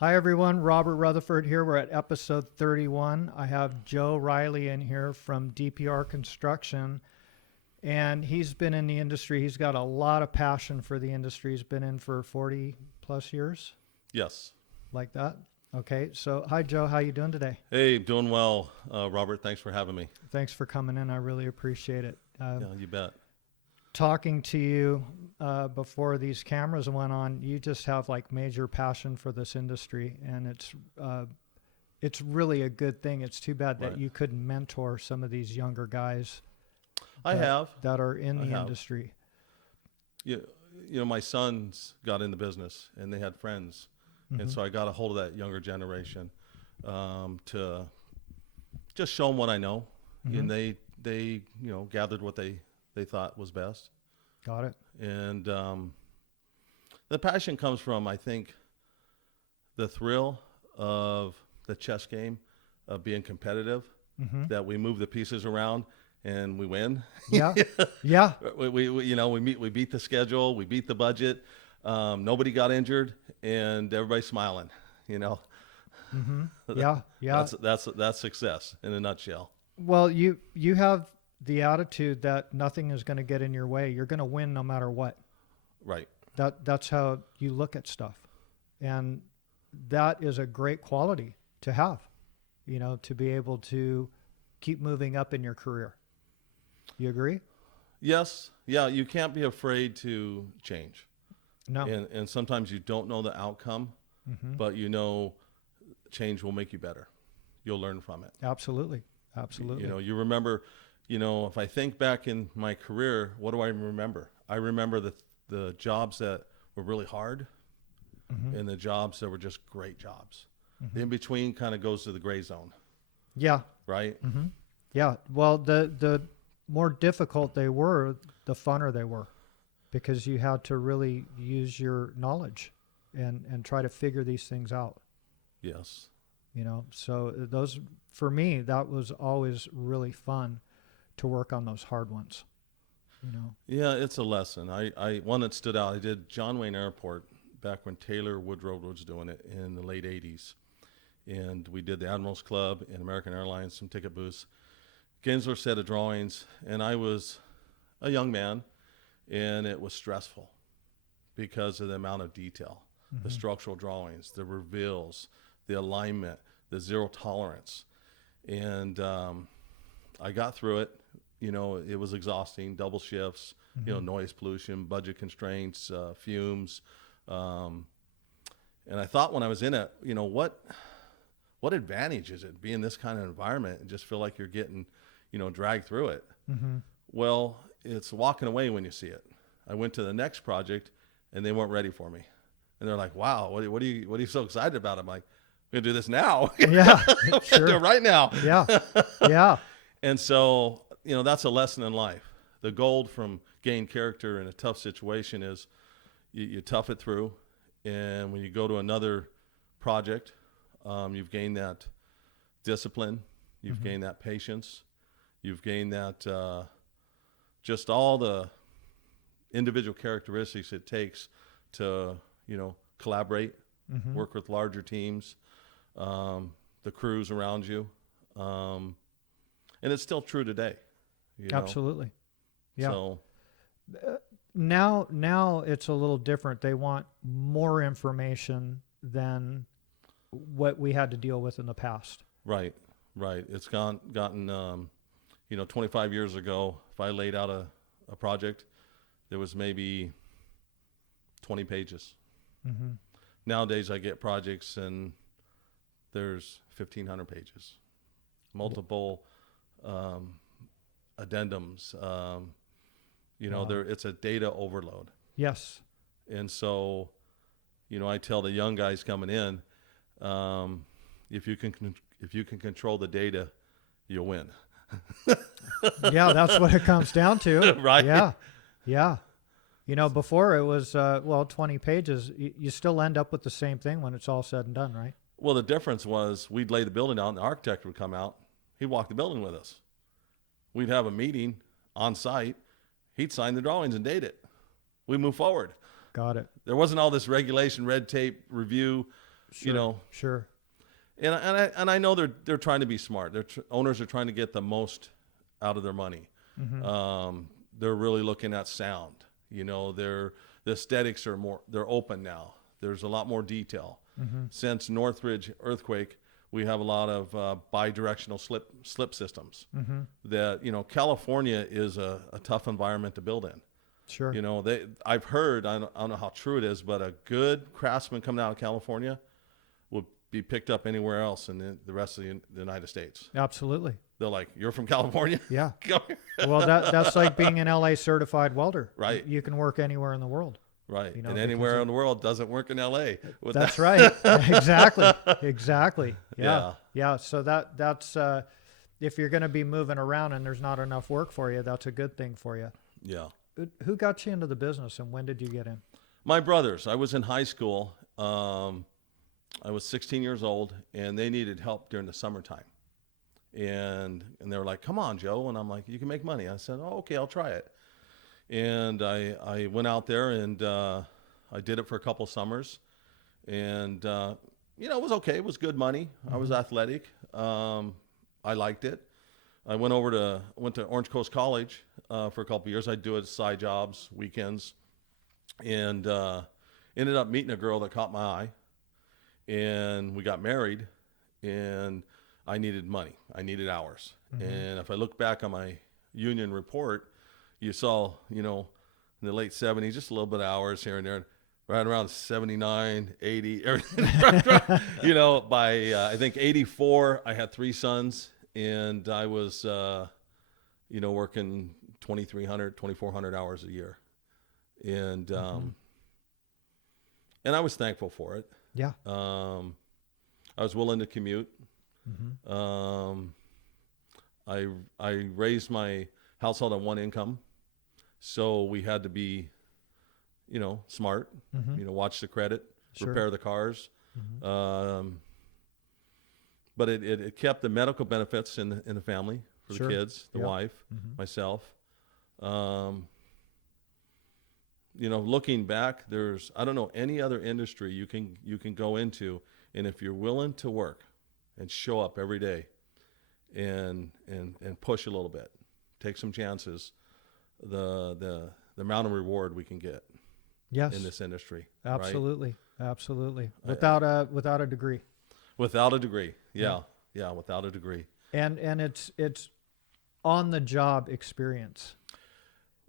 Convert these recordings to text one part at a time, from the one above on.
Hi, everyone. Robert Rutherford here. We're at episode 31. I have Joe Riley in here from DPR Construction, and he's been in the industry. He's got a lot of passion for the industry. He's been in for 40 plus years. Yes. Like that. Okay. So, hi, Joe. How you doing today? Hey, doing well, Robert. Thanks for having me. Thanks for coming in. I really appreciate it. Yeah, you bet. Talking to you before these cameras went on, you just have like major passion for this industry, and it's really a good thing. It's too bad that Right. you couldn't mentor some of these younger guys I have. that are in I the have. industry. You know, my sons got in the business, and they had friends, Mm-hmm. and so I got a hold of that younger generation to just show them what I know, Mhm. and they gathered what they thought was best, Got it. and the passion comes from, I think, the thrill of the chess game, of being competitive, Mm-hmm. that we move the pieces around and we win. Yeah. Yeah. We beat the schedule, we beat the budget. Nobody got injured, and everybody's smiling. Mm-hmm. Yeah. Yeah. That's success in a nutshell. Well, you have the attitude that nothing is going to get in your way. You're going to win no matter what. Right. That's how you look at stuff. And that is a great quality to have, to be able to keep moving up in your career. You agree? Yes. Yeah. You can't be afraid to change. No. And sometimes you don't know the outcome, Mm-hmm. but change will make you better. You'll learn from it. Absolutely. Absolutely. You remember, if I think back in my career, what do I remember? I remember the jobs that were really hard, Mm-hmm. and the jobs that were just great jobs. Mhm. The in between kind of goes to the gray zone, Yeah. right? Mm-hmm. Yeah. Well, the more difficult they were, the funner they were, because you had to really use your knowledge and try to figure these things out. Yes. So those, for me, that was always really fun to work on those hard ones. Yeah, it's a lesson. I one that stood out. I did John Wayne Airport back when Taylor Woodrow was doing it in the late 80s. And we did the Admirals Club and American Airlines, some ticket booths. Gensler set of drawings, and I was a young man, and it was stressful because of the amount of detail, the Mhm. structural drawings, the reveals, the alignment, the zero tolerance. And I got through it. It was exhausting, double shifts, Mhm. noise pollution, budget constraints, fumes. And I thought when I was in it, what advantage is it being this kind of environment and just feel like you're getting, dragged through it? Mm-hmm. Well, it's walking away when you see it. I went to the next project, and they weren't ready for me. And they're like, "Wow, what are you so excited about?" I'm like, "I'm gonna do this now." Yeah. I'm gonna do Sure. it right now. Yeah. Yeah. And so, that's a lesson in life. The gold from gain character in a tough situation is you tough it through. And when you go to another project, you've gained that discipline, you've Mhm. gained that patience, you've gained that just all the individual characteristics it takes to, collaborate, Mhm. work with larger teams, the crews around you. And it's still true today. Absolutely. Yeah. So, Now it's a little different. They want more information than what we had to deal with in the past. right. It's gotten 25 years ago, if I laid out a project, there was maybe 20 pages. Mm-hmm. Nowadays, I get projects and there's 1,500 pages, multiple addendums. Wow. It's a data overload. Yes. And so, I tell the young guys coming in, if you can control the data, you'll win. Yeah, that's what it comes down to. Right. Yeah. Yeah. Before it was, 20 pages. You still end up with the same thing when it's all said and done, right? Well, the difference was we'd lay the building out and the architect would come out. He'd walk the building with us. We'd have a meeting on site. He'd sign the drawings and date it. We move forward. Got it. There wasn't all this regulation, red tape, review. Sure. You know, Sure. and I know they're trying to be smart. Owners are trying to get the most out of their money. They're really looking at sound. You know, the aesthetics they're open now. There's a lot more detail. Since Northridge earthquake, we have a lot of bi-directional slip systems. That, you know, California is a tough environment to build in. Sure. You know, I've heard, I don't know how true it is, but a good craftsman coming out of California will be picked up anywhere else in the rest of the United States. Absolutely. They're like, you're from California? Yeah. Come here. Well, that's like being an LA certified welder. Right. You can work anywhere in the world. Right. You know, and anywhere in the world doesn't work in LA. That's right. Exactly. Exactly. Yeah. Yeah. Yeah. So that's if you're going to be moving around and there's not enough work for you, that's a good thing for you. Yeah. Who got you into the business and when did you get in? My brothers. I was in high school. I was 16 years old, and they needed help during the summertime. And they were like, "Come on, Joe." And I'm like, "You can make money." I said, "Oh, okay, I'll try it." And I went out there and I did it for a couple summers, and you know, it was okay. It was good money. I was athletic. I liked it. I went to Orange Coast College for a couple years. I'd do it as side jobs, weekends, and ended up meeting a girl that caught my eye, and we got married. And I needed money. I needed hours. And if I look back on my union report, you saw, you know, in the late 70s, just a little bit of hours here and there, right around 79, 80, you know, by I think 84, I had 3 sons, and I was, you know, working 2,300, 2,400 hours a year. And, and I was thankful for it. Yeah. I was willing to commute. I raised my household on one income, so we had to be, you know, smart. You know, watch the credit, Sure. repair the cars. But it kept the medical benefits in the family for Sure. the kids, the Yeah. wife, myself. You know, looking back, I don't know any other industry you can go into, and if you're willing to work and show up every day and push a little bit, take some chances, the amount of reward we can get Yes. in this industry. Absolutely. Absolutely. I- Without a degree. Without a degree. Yeah, without a degree. And it's on the job experience.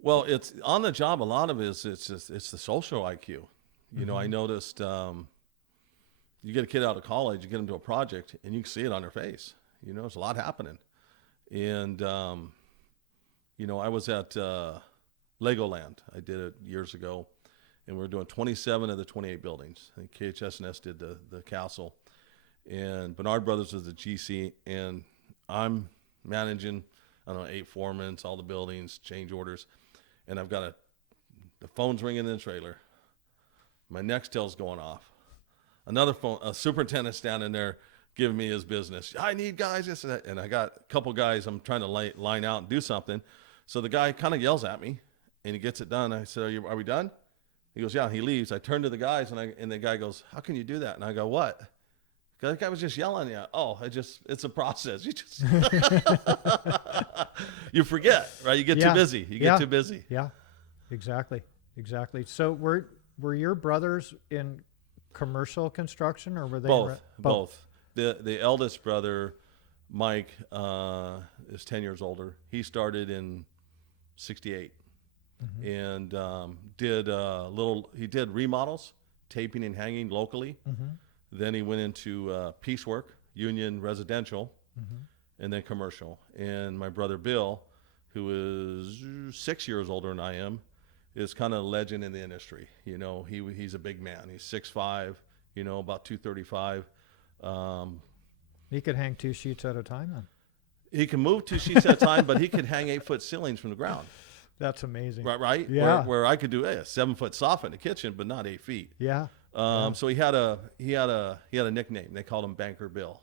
Well, it's on the job. A lot of it is it's the social IQ. You know, I noticed you get a kid out of college, you get them to a project, and you can see it on their face. You know, there's a lot happening. And you know, I was at Legoland. I did it years ago, and we were doing 27 of the 28 buildings. I think KHS&S did the castle, and Bernard Brothers was the GC, and I'm managing, I don't know, 8 foremans, all the buildings, change orders, and I've got the phone's ringing in the trailer. My Nextel's going off. Another phone, a superintendent standing there giving me his business. I need guys, this and that. And I got a couple guys I'm trying to line out and do something. So the guy kind of yells at me, and he gets it done. I said, are we done? He goes, yeah. He leaves. I turn to the guys, and the guy goes, how can you do that? And I go, what? The guy was just yelling at you. Oh, it's a process. You just you forget, right? You get too busy. You get too busy. Yeah, exactly. So were your brothers in commercial construction, or were they both? The eldest brother, Mike, is 10 years older. He started in 68 and he did remodels, taping and hanging locally. Then he went into piecework, union residential, and then commercial. And my brother Bill, who is 6 years older than I am, is kind of a legend in the industry. You know, he's a big man. He's 6'5", you know, about 235. He could hang 2 sheets at a time then. He can move 2 sheets at a time, but he could hang 8-foot ceilings from the ground. That's amazing. Right? Yeah. Where I could do a 7-foot soffit in the kitchen, but not 8 feet. Yeah. So he had a nickname. They called him Banker Bill.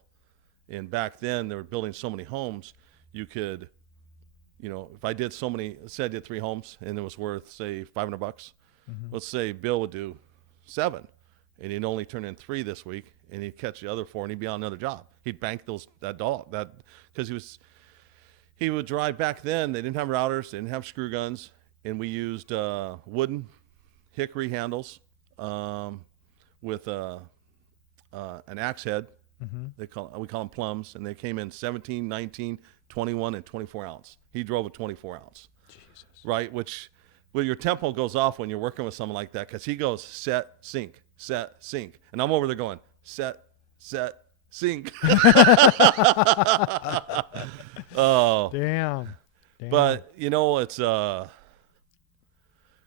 And back then they were building so many homes, you could, you know, if I did so many, say I did 3 homes and it was worth say $500, let's say Bill would do 7, and he'd only turn in 3 this week, and he'd catch the other 4, and he'd be on another job. He'd bank because he would drive. Back then, they didn't have routers, they didn't have screw guns, and we used wooden hickory handles with an axe head. We call them plums, and they came in 17, 19, 21, and 24 ounce. He drove a 24 ounce. Jesus. Right, which your tempo goes off when you're working with someone like that, because he goes set, sink, and I'm over there going set, sink. Oh, Damn. but it's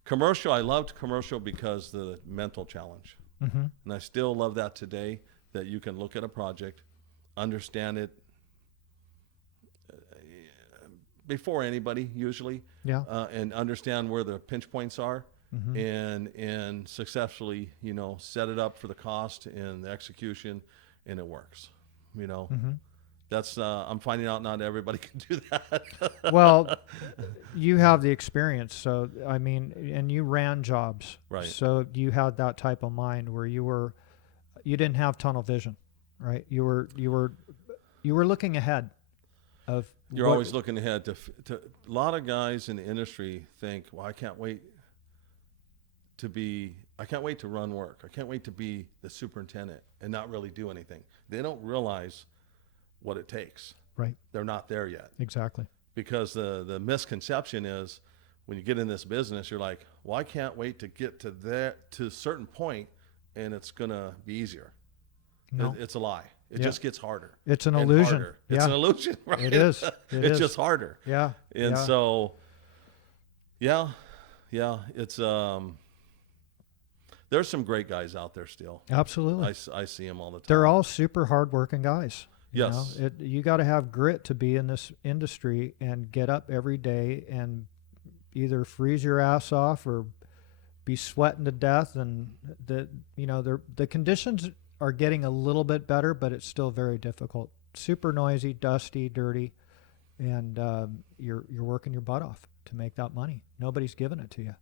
commercial. I loved commercial because the mental challenge, and I still love that today. That you can look at a project, understand it before anybody usually, and understand where the pinch points are, and successfully, set it up for the cost and the execution, and it works. That's I'm finding out not everybody can do that. Well, you have the experience, so I mean, and you ran jobs, Right. So you had that type of mind where you didn't have tunnel vision, right? You were looking ahead of. You're always looking ahead to a lot of guys in the industry think, well, I can't wait to run work. I can't wait to be the superintendent and not really do anything. They don't realize what it takes. Right. They're not there yet. Exactly. Because the misconception is when you get in this business, you're like, well, I can't wait to get to a certain point and it's going to be easier. No. It's a lie. It just gets harder. It's an and illusion. Harder. It's an illusion, right? It is. It's just harder. Yeah. And so, it's there's some great guys out there still. Absolutely. I see them all the time. They're all super hardworking guys. Yes. You got to have grit to be in this industry and get up every day and either freeze your ass off or be sweating to death. And the conditions are getting a little bit better, but it's still very difficult. Super noisy, dusty, dirty, and you're working your butt off to make that money. Nobody's giving it to you.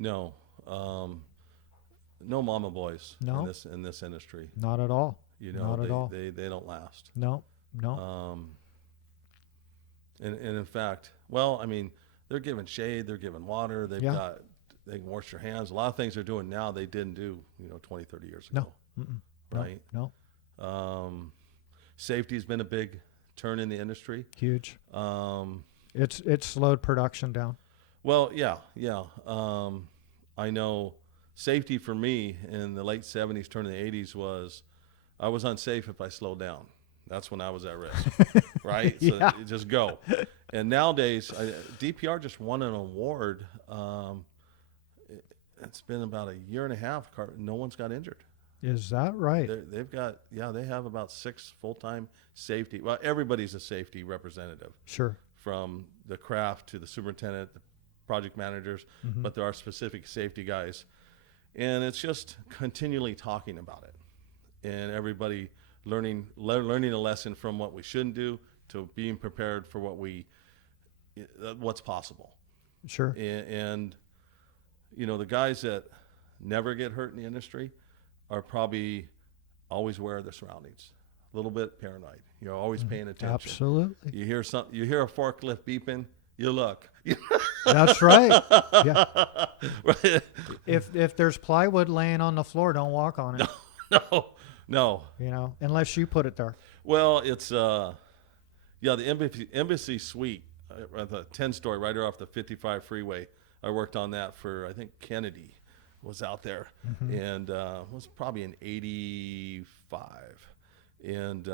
No, no mama boys No. in this industry. Not at all. Not at all. They don't last. No. And in fact, well, I mean, they're giving shade, they're giving water, they can wash their hands. A lot of things they're doing now they didn't do 20, 30 years ago. No. Right? No. Safety's been a big turn in the industry. Huge. It's slowed production down. Well, yeah. I know safety for me in the late 70s, turn of the 80s was I was unsafe if I slowed down. That's when I was at risk, right? So you just go. And nowadays, DPR just won an award. It's been about a year and a half. No one's got injured. Is that right? They have about 6 full-time safety. Well, everybody's a safety representative. Sure. From the craft to the superintendent, the project managers, but there are specific safety guys. And it's just continually talking about it. And everybody learning a lesson from what we shouldn't do to being prepared for what's possible. Sure. And the guys that never get hurt in the industry are probably always aware of their surroundings, a little bit paranoid. You're always paying attention. Absolutely. You hear a forklift beeping, you look. That's right. Yeah. Right. If there's plywood laying on the floor, don't walk on it. No. Unless you put it there. Well, it's the embassy suite, the 10-story right off the 55 freeway. I worked on that for, I think Kennedy was out there, and it was probably in 85. And we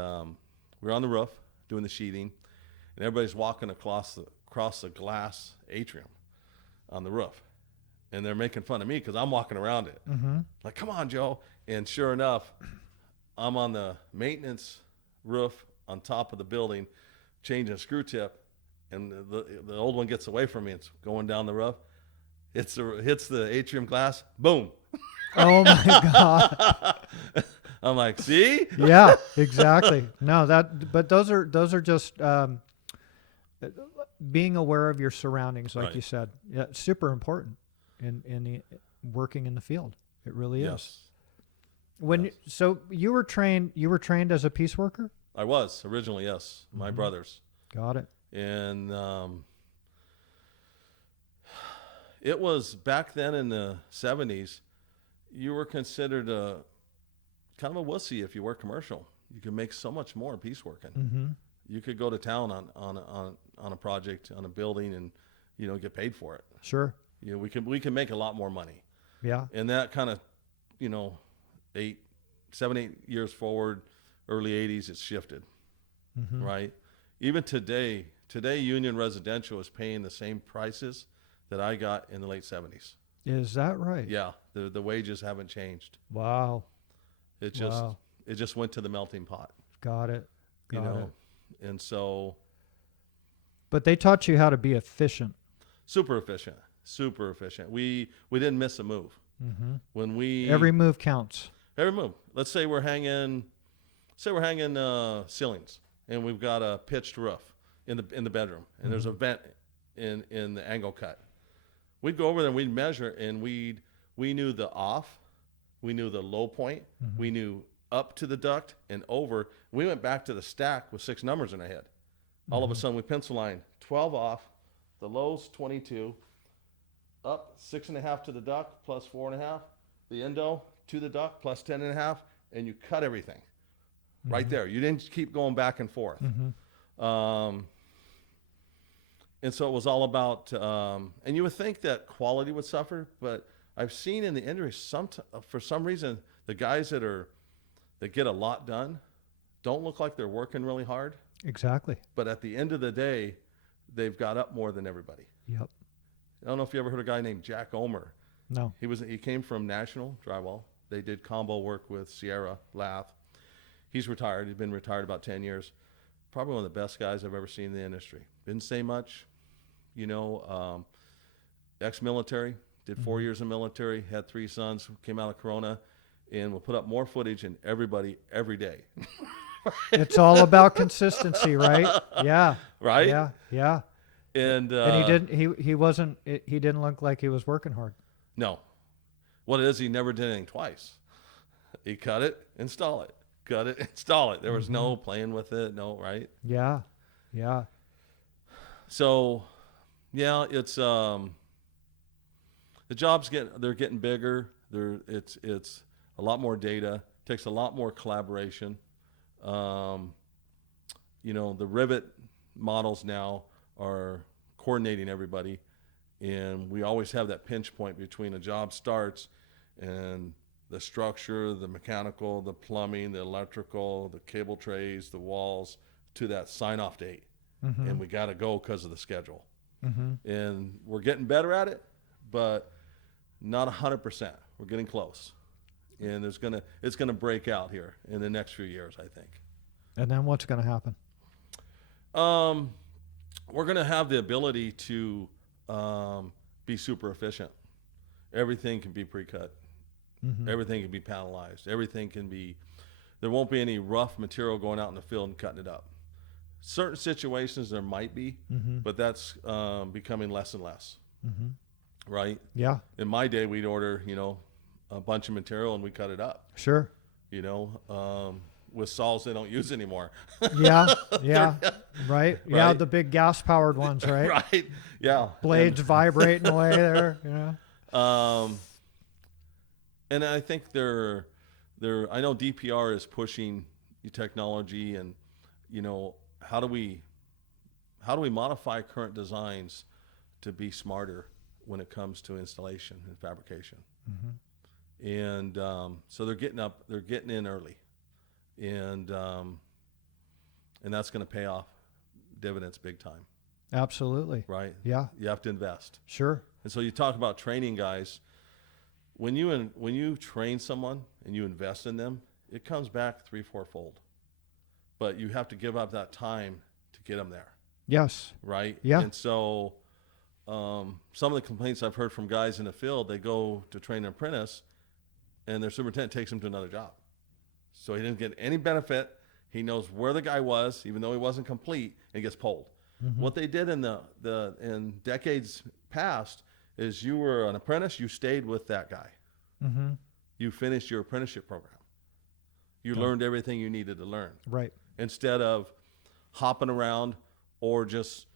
were on the roof doing the sheathing, and everybody's walking across the glass atrium on the roof. And they're making fun of me because I'm walking around it. Like, come on, Joe. And sure enough, I'm on the maintenance roof on top of the building, changing a screw tip, and the old one gets away from me. It's going down the roof. Hits the atrium glass. Boom. Oh my God. I'm like, see? Yeah, exactly. No, but those are just being aware of your surroundings, like Right. you said. Yeah, it's super important in the working in the field. It really is. Yes. So you were trained as a piece worker? I was originally, yes, my brothers. Got it. And it was back then in the 70s, you were considered a kind of a wussy if you worked commercial. You could make so much more piece working. Mm-hmm. You could go to town on a project, on a building, and get paid for it. Sure. We can make a lot more money. Yeah. And that kind of 7, 8 years forward, early 80s, it's shifted. Mm-hmm. Right? Even today Union Residential is paying the same prices that I got in the late 70s. Is that right? Yeah, the wages haven't changed. Wow. It just went to the melting pot. Got it. Got it. And so. But they taught you how to be efficient. Super efficient. We didn't miss a move. Mm-hmm. Every move counts. Every move. Let's say we're hanging ceilings, and we've got a pitched roof in the bedroom, and there's a vent in the angle cut. We'd go over there and we'd measure, and we knew the off, we knew the low point, we knew up to the duct and over. We went back to the stack with 6 numbers in our head. All of a sudden we pencil line 12 off, the low's 22, up 6.5 to the duct plus 4.5, the endo to the duct plus 10.5, and you cut everything right there. You didn't keep going back and forth. And so it was all about, and you would think that quality would suffer, but I've seen in the industry, for some reason, the guys that get a lot done don't look like they're working really hard. Exactly. But at the end of the day, they've got up more than everybody. Yep. I don't know if you ever heard a guy named Jack Omer. No. He came from National Drywall. They did combo work with Sierra Lath. He's retired. He's been retired about 10 years. Probably one of the best guys I've ever seen in the industry. Didn't say much, ex-military, did 4 years in military, had 3 sons, came out of Corona, and will put up more footage than everybody every day. It's all about consistency, right? Yeah. Right? Yeah. Yeah. And he didn't look like he was working hard. No. What it is, he never did anything twice. He cut it, install it. Cut it, install it. There was no playing with it, no, right? Yeah. Yeah. So, yeah, it's the jobs they're getting bigger. It's a lot more data. Takes a lot more collaboration. The rivet models now are coordinating everybody, and we always have that pinch point between a job starts and the structure, the mechanical, the plumbing, the electrical, the cable trays, the walls, to that sign-off date. And we got to go because of the schedule. And we're getting better at it, but not 100%. We're getting close. And it's gonna break out here in the next few years, I think. And then what's going to happen? We're going to have the ability to be super efficient. Everything can be pre-cut. Everything can be panelized. There won't be any rough material going out in the field and cutting it up. Certain situations there might be, but that's becoming less and less. Right? Yeah. In my day, we'd order, a bunch of material and we cut it up. Sure. With saws they don't use anymore. Yeah. Yeah. Right. Yeah. The big gas powered ones, right? Right. Yeah. Blades vibrating away there. Yeah. And I think I know DPR is pushing technology, and how do we modify current designs to be smarter when it comes to installation and fabrication. And so they're getting in early, and that's going to pay off dividends big time. Absolutely. Right. Yeah. You have to invest. Sure. And so you talk about training guys. When you train someone and you invest in them, it comes back 3-4-fold. But you have to give up that time to get them there. Yes. Right? Yeah. And so some of the complaints I've heard from guys in the field, they go to train an apprentice and their superintendent takes them to another job. So he didn't get any benefit. He knows where the guy was, even though he wasn't complete, and gets pulled. What they did in decades past is you were an apprentice, you stayed with that guy. You finished your apprenticeship program. You learned everything you needed to learn. Right. Instead of hopping around or just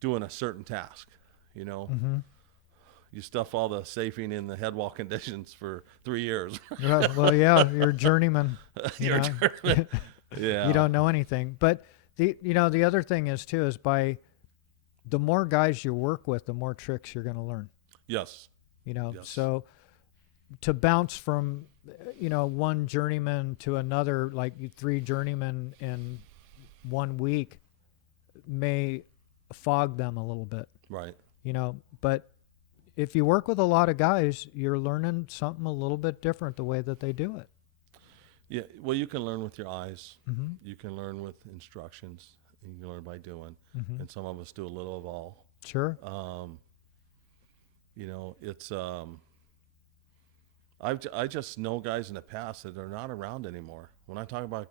doing a certain task, you know. Mm-hmm. You stuff all the safing in the head wall conditions for 3 years. Right. Well, yeah, you're a journeyman. You You're know? journeyman. Yeah. You don't know anything. But the other thing is too is by the more guys you work with, the more tricks you're going to learn. Yes. Yes. So to bounce from one journeyman to another, like 3 journeymen in 1 week, may fog them a little bit. Right. But if you work with a lot of guys, you're learning something a little bit different the way that they do it. Yeah. Well, you can learn with your eyes. Mm-hmm. You can learn with instructions. You can learn by doing. Mm-hmm. And some of us do a little of all. Sure. It's I just know guys in the past that are not around anymore. When I talk about,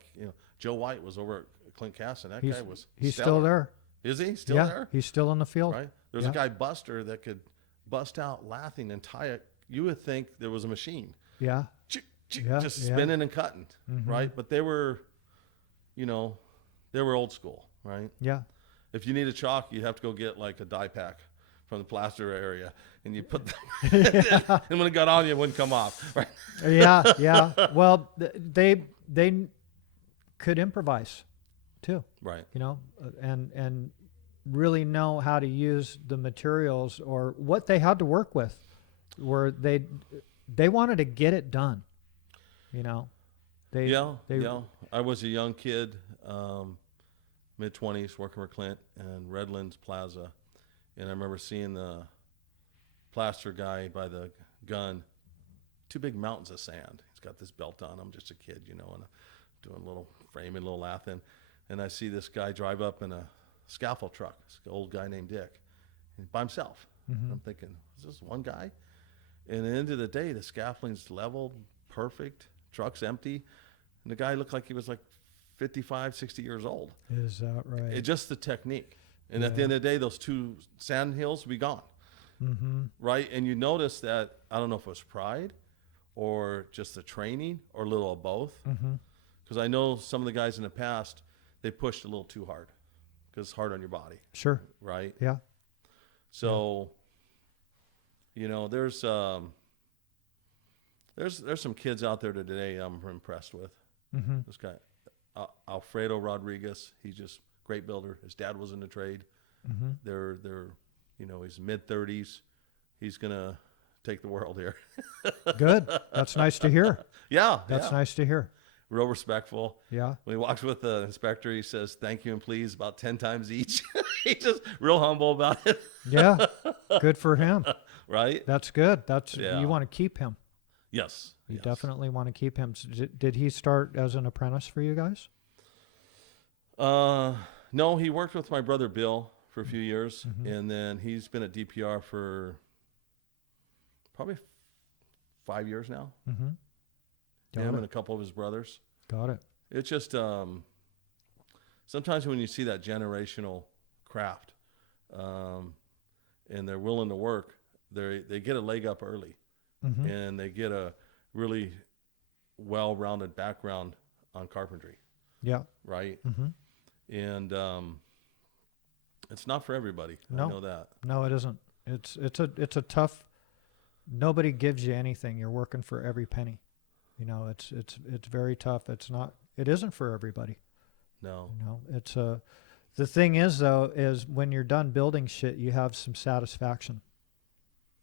Joe White was over at Clint Casson. That guy was He's stellar. still there. Is he still Yeah, there? he's still in the field. Right. There's a guy Buster that could bust out lathing and tie it. You would think there was a machine. Yeah. Yeah, Just yeah. spinning and cutting. Mm-hmm. Right. But they were old school. Right. Yeah. If you need a chalk, you have to go get like a die pack from the plaster area, and you put them. And when it got on, you, it wouldn't come off. Right. Yeah. Yeah. Well, they could improvise too. Right. And really know how to use the materials or what they had to work with, where they wanted to get it done. They I was a young kid, mid-20s, working for Clint and Redlands Plaza, and I remember seeing the plaster guy by the gun, 2 big mountains of sand. He's got this belt on. I'm just a kid, and I'm doing a little framing, a little lathing, and I see this guy drive up in a scaffold truck. This old guy named Dick, and by himself. Mm-hmm. I'm thinking, is this one guy? And at the end of the day, the scaffolding's leveled, perfect, truck's empty, and the guy looked like he was like 55, 60 years old. Is that right? It's just the technique. And at the end of the day, those 2 sand hills will be gone. Mm-hmm. Right? And you notice that, I don't know if it was pride or just the training or a little of both. Mm-hmm. Because I know some of the guys in the past, they pushed a little too hard because it's hard on your body. Sure. Right? Yeah. So, there's some kids out there today I'm impressed with. Mm-hmm. This guy, Alfredo Rodriguez, he's just great builder. His dad was in the trade. Mm-hmm. They're he's mid-30s. He's gonna take the world here. Good. That's nice to hear. Yeah, That's nice to hear. Real respectful. Yeah. When he walks with the inspector, he says thank you and please about 10 times each. He's just real humble about it. Yeah. Good for him. Right? That's good. Yeah. You want to keep him. Yes. You definitely want to keep him. Did he start as an apprentice for you guys? No, he worked with my brother Bill for a few years, Mm-hmm. and then he's been at DPR for probably 5 years now. Mm-hmm. Him and a couple of his brothers. Got it. It's just sometimes when you see that generational craft, and they're willing to work, they get a leg up early, Mm-hmm. and they get a really well-rounded background on carpentry. Yeah. Right. Mm-hmm. And it's not for everybody. No. I know that. No, it isn't. It's a tough. Nobody gives you anything. You're working for every penny. It's very tough. It isn't for everybody. No. It's the thing is though, is when you're done building shit, you have some satisfaction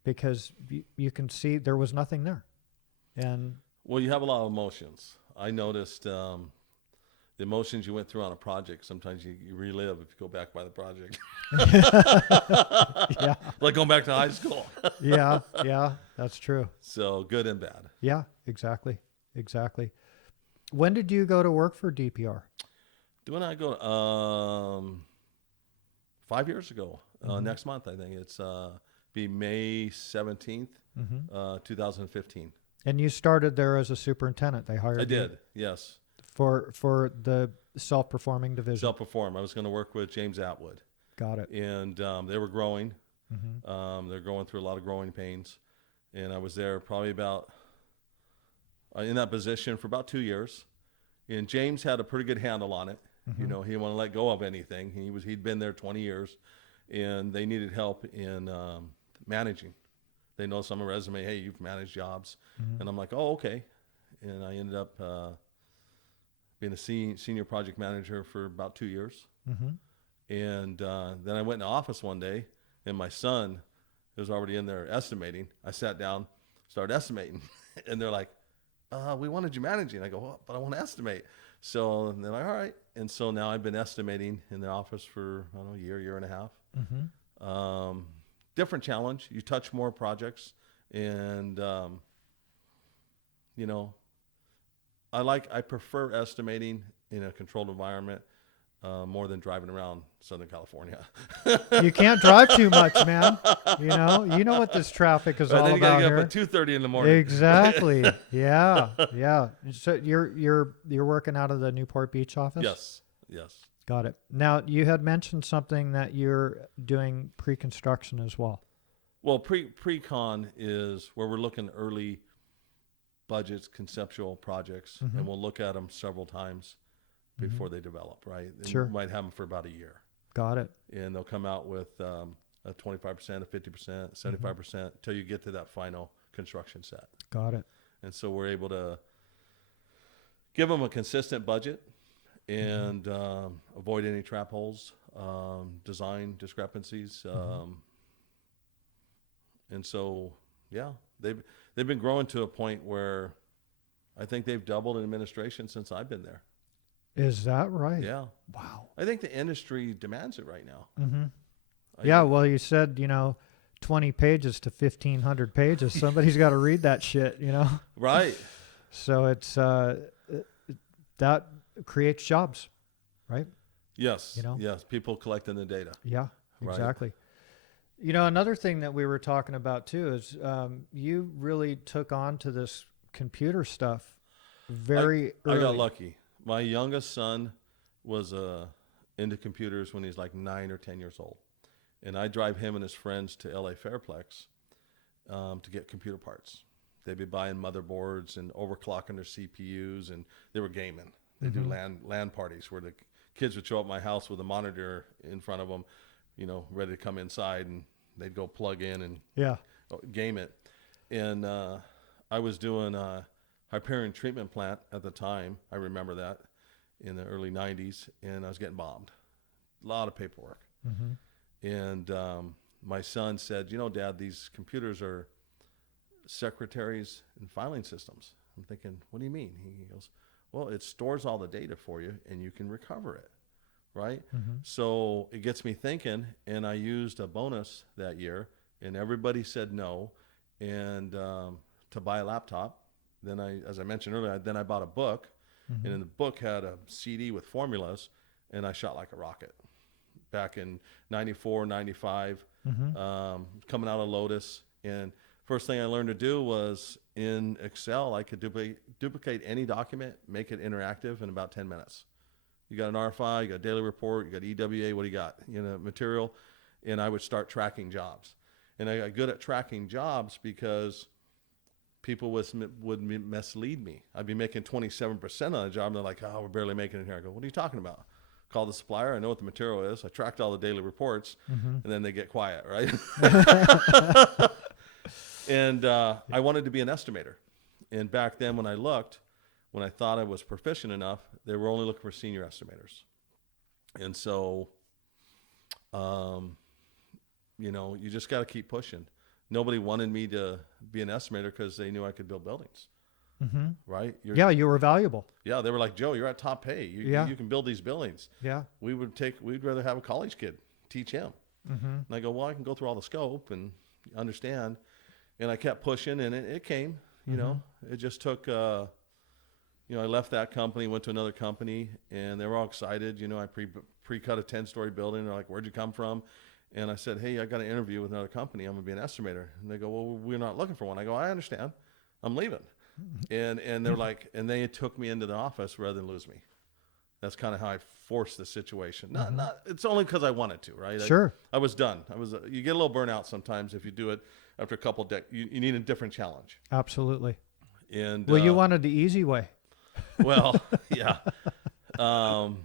because you can see there was nothing there. And Well, you have a lot of emotions. I noticed the emotions you went through on a project. Sometimes you relive if you go back by the project. yeah, Like going back to high school. yeah, that's true. So good and bad. Yeah, exactly. When did you go to work for DPR? When I go 5 years ago, Mm-hmm. next month, I think it's be May 17th, Mm-hmm. 2015. And you started there as a superintendent. They hired I you did, yes. for the self-performing division. Self-perform. I was going to work with James Atwood. Got it. And they were growing. Mm-hmm. They're going through a lot of growing pains. And I was there probably about in that position for about 2 years. And James had a pretty good handle on it. Mm-hmm. You know, he didn't want to let go of anything. He'd been there 20 years, and they needed help in managing. They noticed on my resume, hey, you've managed jobs. Mm-hmm. And I'm like, oh, okay. And I ended up being a senior project manager for about 2 years. Mm-hmm. And then I went in the office one day, and my son was already in there estimating. I sat down, started estimating, and they're like, we wanted you managing. I go, well, but I want to estimate. So they're like, all right. And so now I've been estimating in the office for, I don't know, year and a half. Mm-hmm. Different challenge. You touch more projects, and you know, I prefer estimating in a controlled environment more than driving around Southern California. You can't drive too much, man. You know what this traffic is Right, all then you gotta about get here. up at 2:30 in the morning. Exactly. Yeah. Yeah. So you're working out of the Newport Beach office? Yes. Got it. Now you had mentioned something that you're doing pre-construction as well. Well, pre-con is where we're looking early budgets, conceptual projects, Mm-hmm. and we'll look at them several times before they develop, right? And Sure. we might have them for about a year. Got it. And they'll come out with a 25%, a 50%, 75% until you get to that final construction set. Got it. And so we're able to give them a consistent budget and avoid any trap holes, design discrepancies. And so, yeah, they've been growing to a point where I think they've doubled in administration since I've been there. Is that right? Yeah. Wow. I think the industry demands it right now. Mm-hmm. I Yeah. think- Well, you said 20 pages to 1,500 pages. Somebody's got to read that shit. Right. So it's that creates jobs, right? Yes. You know? Yes. People collecting the data. Yeah, Right. exactly. Another thing that we were talking about too is you really took on to this computer stuff very early. I got lucky. My youngest son was into computers when he's like 9 or 10 years old. And I drive him and his friends to LA Fairplex to get computer parts. They'd be buying motherboards and overclocking their CPUs, and they were gaming. They do LAN parties where the kids would show up at my house with a monitor in front of them, ready to come inside, and they'd go plug in and Yeah. game it. And I was doing a Hyperion treatment plant at the time. I remember that in the early 90s, and I was getting bombed. A lot of paperwork. Mm-hmm. And my son said, Dad, these computers are secretaries and filing systems. I'm thinking, what do you mean? He goes, well, it stores all the data for you, and you can recover it, right? Mm-hmm. So it gets me thinking, and I used a bonus that year, and everybody said no, and to buy a laptop. Then as I mentioned earlier, I bought a book, and in the book had a CD with formulas, and I shot like a rocket. Back in 94, 95, coming out of Lotus, and first thing I learned to do was in Excel, I could duplicate any document, make it interactive in about 10 minutes. You got an RFI, you got a daily report, you got EWA, what do you got? Material, and I would start tracking jobs. And I got good at tracking jobs because people would mislead me. I'd be making 27% on a job, and they're like, oh, we're barely making it here. I go, what are you talking about? Call the supplier. I know what the material is. I tracked all the daily reports, and then they get quiet, right? And I wanted to be an estimator. And back then when I thought I was proficient enough, they were only looking for senior estimators. And so, you just got to keep pushing. Nobody wanted me to be an estimator because they knew I could build buildings. Mm-hmm. Right? You were valuable. Yeah, they were like, Joe, you're at top pay. You can build these buildings. Yeah. We'd rather have a college kid teach him. Mm-hmm. And I go, well, I can go through all the scope and understand. And I kept pushing, and it came. It just took. I left that company, went to another company, and they were all excited. I pre-cut a 10-story building. They're like, where'd you come from? And I said, hey, I got an interview with another company. I'm gonna be an estimator. And they go, well, we're not looking for one. I go, I understand. I'm leaving. And they're like, and they took me into the office rather than lose me. That's kind of how I forced the situation. Not. It's only because I wanted to, right? Sure. I was done. You get a little burnout sometimes if you do it after a couple of you need a different challenge. Absolutely. And Well, you wanted the easy way. Well, yeah. Um,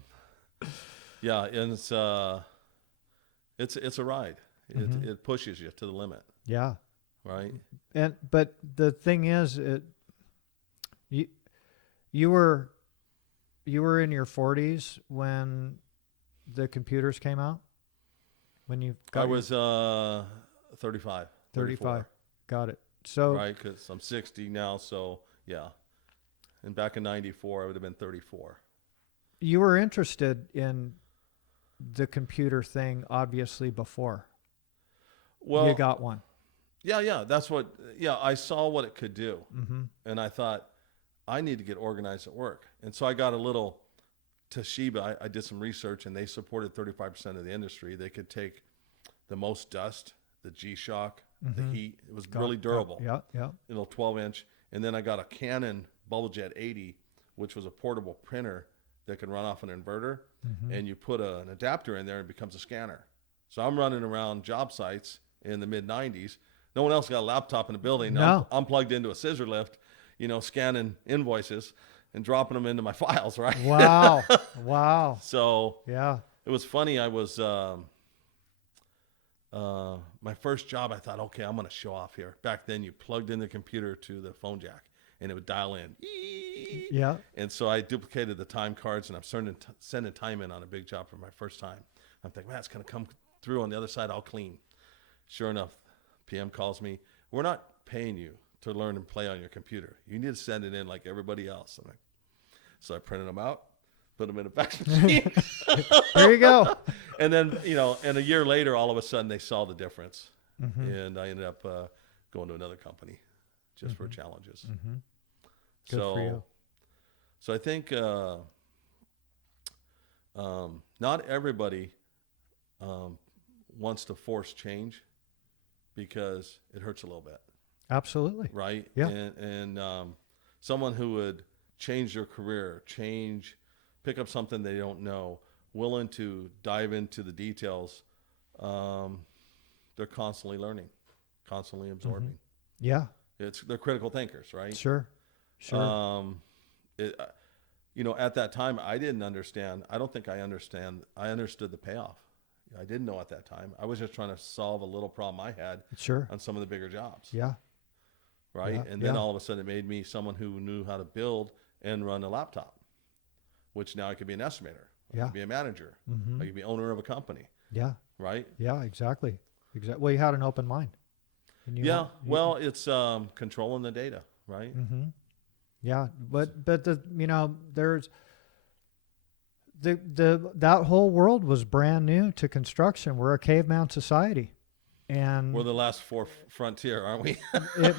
yeah, and it's a ride. It pushes you to the limit, Yeah. right? But the thing is, you you were in your 40s when the computers came out. When you got I was 35, 35. Got it. So right? Because I'm 60 now, so yeah. And back in '94, I would have been 34. you were interested in the computer thing, obviously, before you Well, got one. yeah. That's what. Yeah, I saw what it could do, Mm-hmm. and I thought I need to get organized at work. And so I got a little Toshiba. I did some research, and they supported 35% of the industry. They could take the most dust, the G-Shock, the heat. It was really durable. Yeah, yeah. 12-inch. And then I got a Canon BubbleJet 80, which was a portable printer that can run off an inverter. And you put an adapter in there, and it becomes a scanner. So I'm running around job sites in the mid-90s. No one else got a laptop in the building. No. I'm plugged into a scissor lift, scanning invoices and dropping them into my files, right? Wow. Wow. So Yeah. it was funny. I was my first job. I thought, okay, I'm going to show off here. Back then, you plugged in the computer to the phone jack, and it would dial in. Yeah. And so I duplicated the time cards, and I'm sending time in on a big job for my first time. I'm thinking, man, it's going to come through on the other side all clean. Sure enough, PM calls me. We're not paying you to learn and play on your computer. You need to send it in like everybody else. So I printed them out, put them in a fax machine. There you go. And then, and a year later, all of a sudden they saw the difference. And I ended up going to another company just for challenges. Good for you. So I think not everybody wants to force change because it hurts a little bit, Absolutely. right? Yeah. And someone who would change their career, pick up something they don't know, willing to dive into the details, they're constantly learning, constantly absorbing. Yeah. They're critical thinkers, right? Sure. Sure. At that time, I didn't understand. I don't think I understood the payoff. I didn't know at that time. I was just trying to solve a little problem I had Sure. on some of the bigger jobs. Yeah. Right. Yeah, And then yeah. all of a sudden it made me someone who knew how to build and run a laptop, which now I could be an estimator. I Yeah. could be a manager. I could be owner of a company. Yeah. Right. Yeah. Exactly. Exactly. Well, you had an open mind. And Yeah. Well, it's controlling the data. Right. Yeah. But there's that whole world was brand new to construction. We're a caveman society. And We're the last frontier, aren't we? it,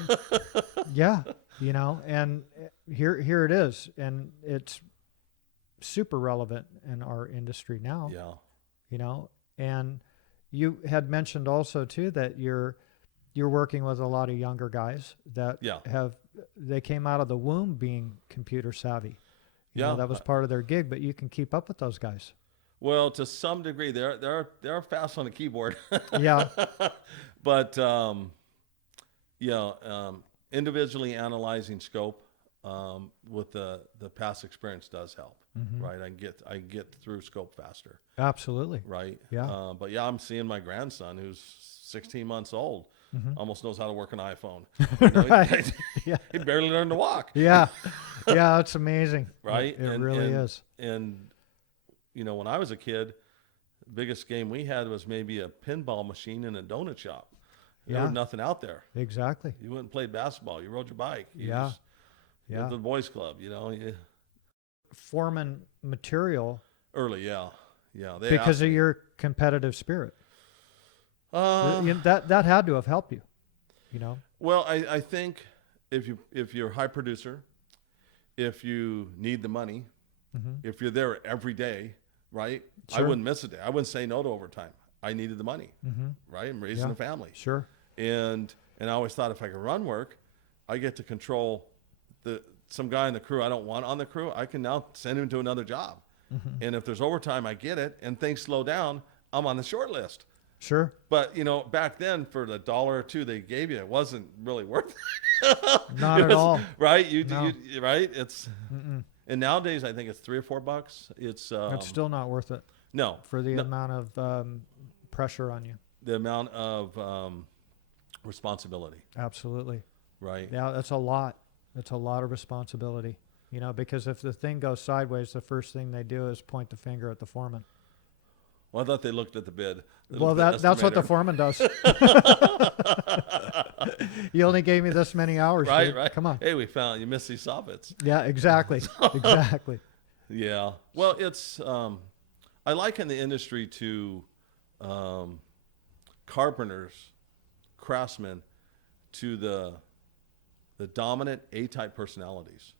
yeah, and here it is, and it's super relevant in our industry now. Yeah. And you had mentioned also too that you're working with a lot of younger guys that Yeah. they came out of the womb being computer savvy. Yeah. That was part of their gig, but you can keep up with those guys. Well, to some degree, they're fast on the keyboard. Yeah. But individually analyzing scope with the past experience does help, right? I get through scope faster, Absolutely. right? Yeah. But I'm seeing my grandson who's 16 months old, almost knows how to work an iPhone. Right. Yeah. He barely learned to walk. Yeah. Yeah. It's amazing. Right. It really is. And when I was a kid, biggest game we had was maybe a pinball machine in a donut shop. There was nothing out there. Exactly. You went and played basketball. You rode your bike. You Yeah. just went Yeah. to the boys club, Foreman material Early, yeah. Yeah. because of your competitive spirit. Uh, That had to have helped you, well, I think if you're a high producer, if you need the money, if you're there every day, right? I Sure. wouldn't miss a day. I wouldn't say no to overtime. I needed the money, right? I'm raising Yeah. a family. Sure. And I always thought if I could run work, I get to control some guy in the crew I don't want on the crew. I can now send him to another job. And if there's overtime, I get it. And things slow down, I'm on the short list. Sure. But back then for the $1 or $2 they gave you, it wasn't really worth it. Not at all. Right? No. Right? It's And nowadays, I think it's $3 or $4. It's still not worth it no, for the no, amount of pressure on you. the amount of responsibility, Absolutely. right? Yeah, that's a lot. That's a lot of responsibility. You know, because if the thing goes sideways, the first thing they do is point the finger at the foreman. Well, I thought they looked at the bid. They Well, looked at that's what the estimator. foreman does. You only gave me this many hours, Right, dude. right. Come on. Hey, we found you missed these soffits. Yeah, exactly. Exactly. Yeah. Well, it's I liken the industry to carpenters, craftsmen, to the dominant A-type personalities.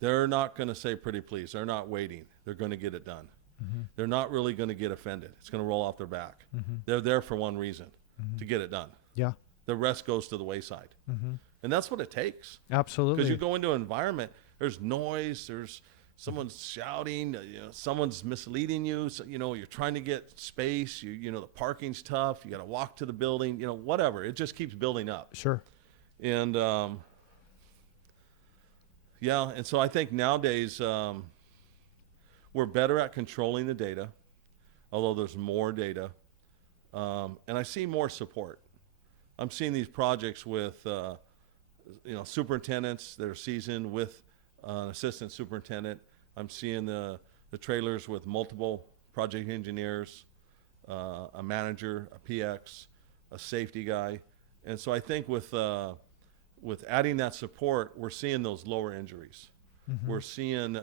They're not going to say pretty please. They're not waiting. They're going to get it done. Mm-hmm. They're not really going to get offended. It's going to roll off their back. Mm-hmm. They're there for one reason, to get it done. Yeah. The rest goes to the wayside. Mm-hmm. And that's what it takes. Absolutely. Because you go into an environment, there's noise, there's someone's shouting, someone's misleading you. So, you're trying to get space. The parking's tough. You got to walk to the building, whatever. It just keeps building up. Sure. And, and so I think nowadays we're better at controlling the data, although there's more data. And I see more support. I'm seeing these projects with, superintendents that are seasoned with an assistant superintendent. I'm seeing the trailers with multiple project engineers, a manager, a PX, a safety guy. And so I think with adding that support, we're seeing those lower injuries. Mm-hmm. We're seeing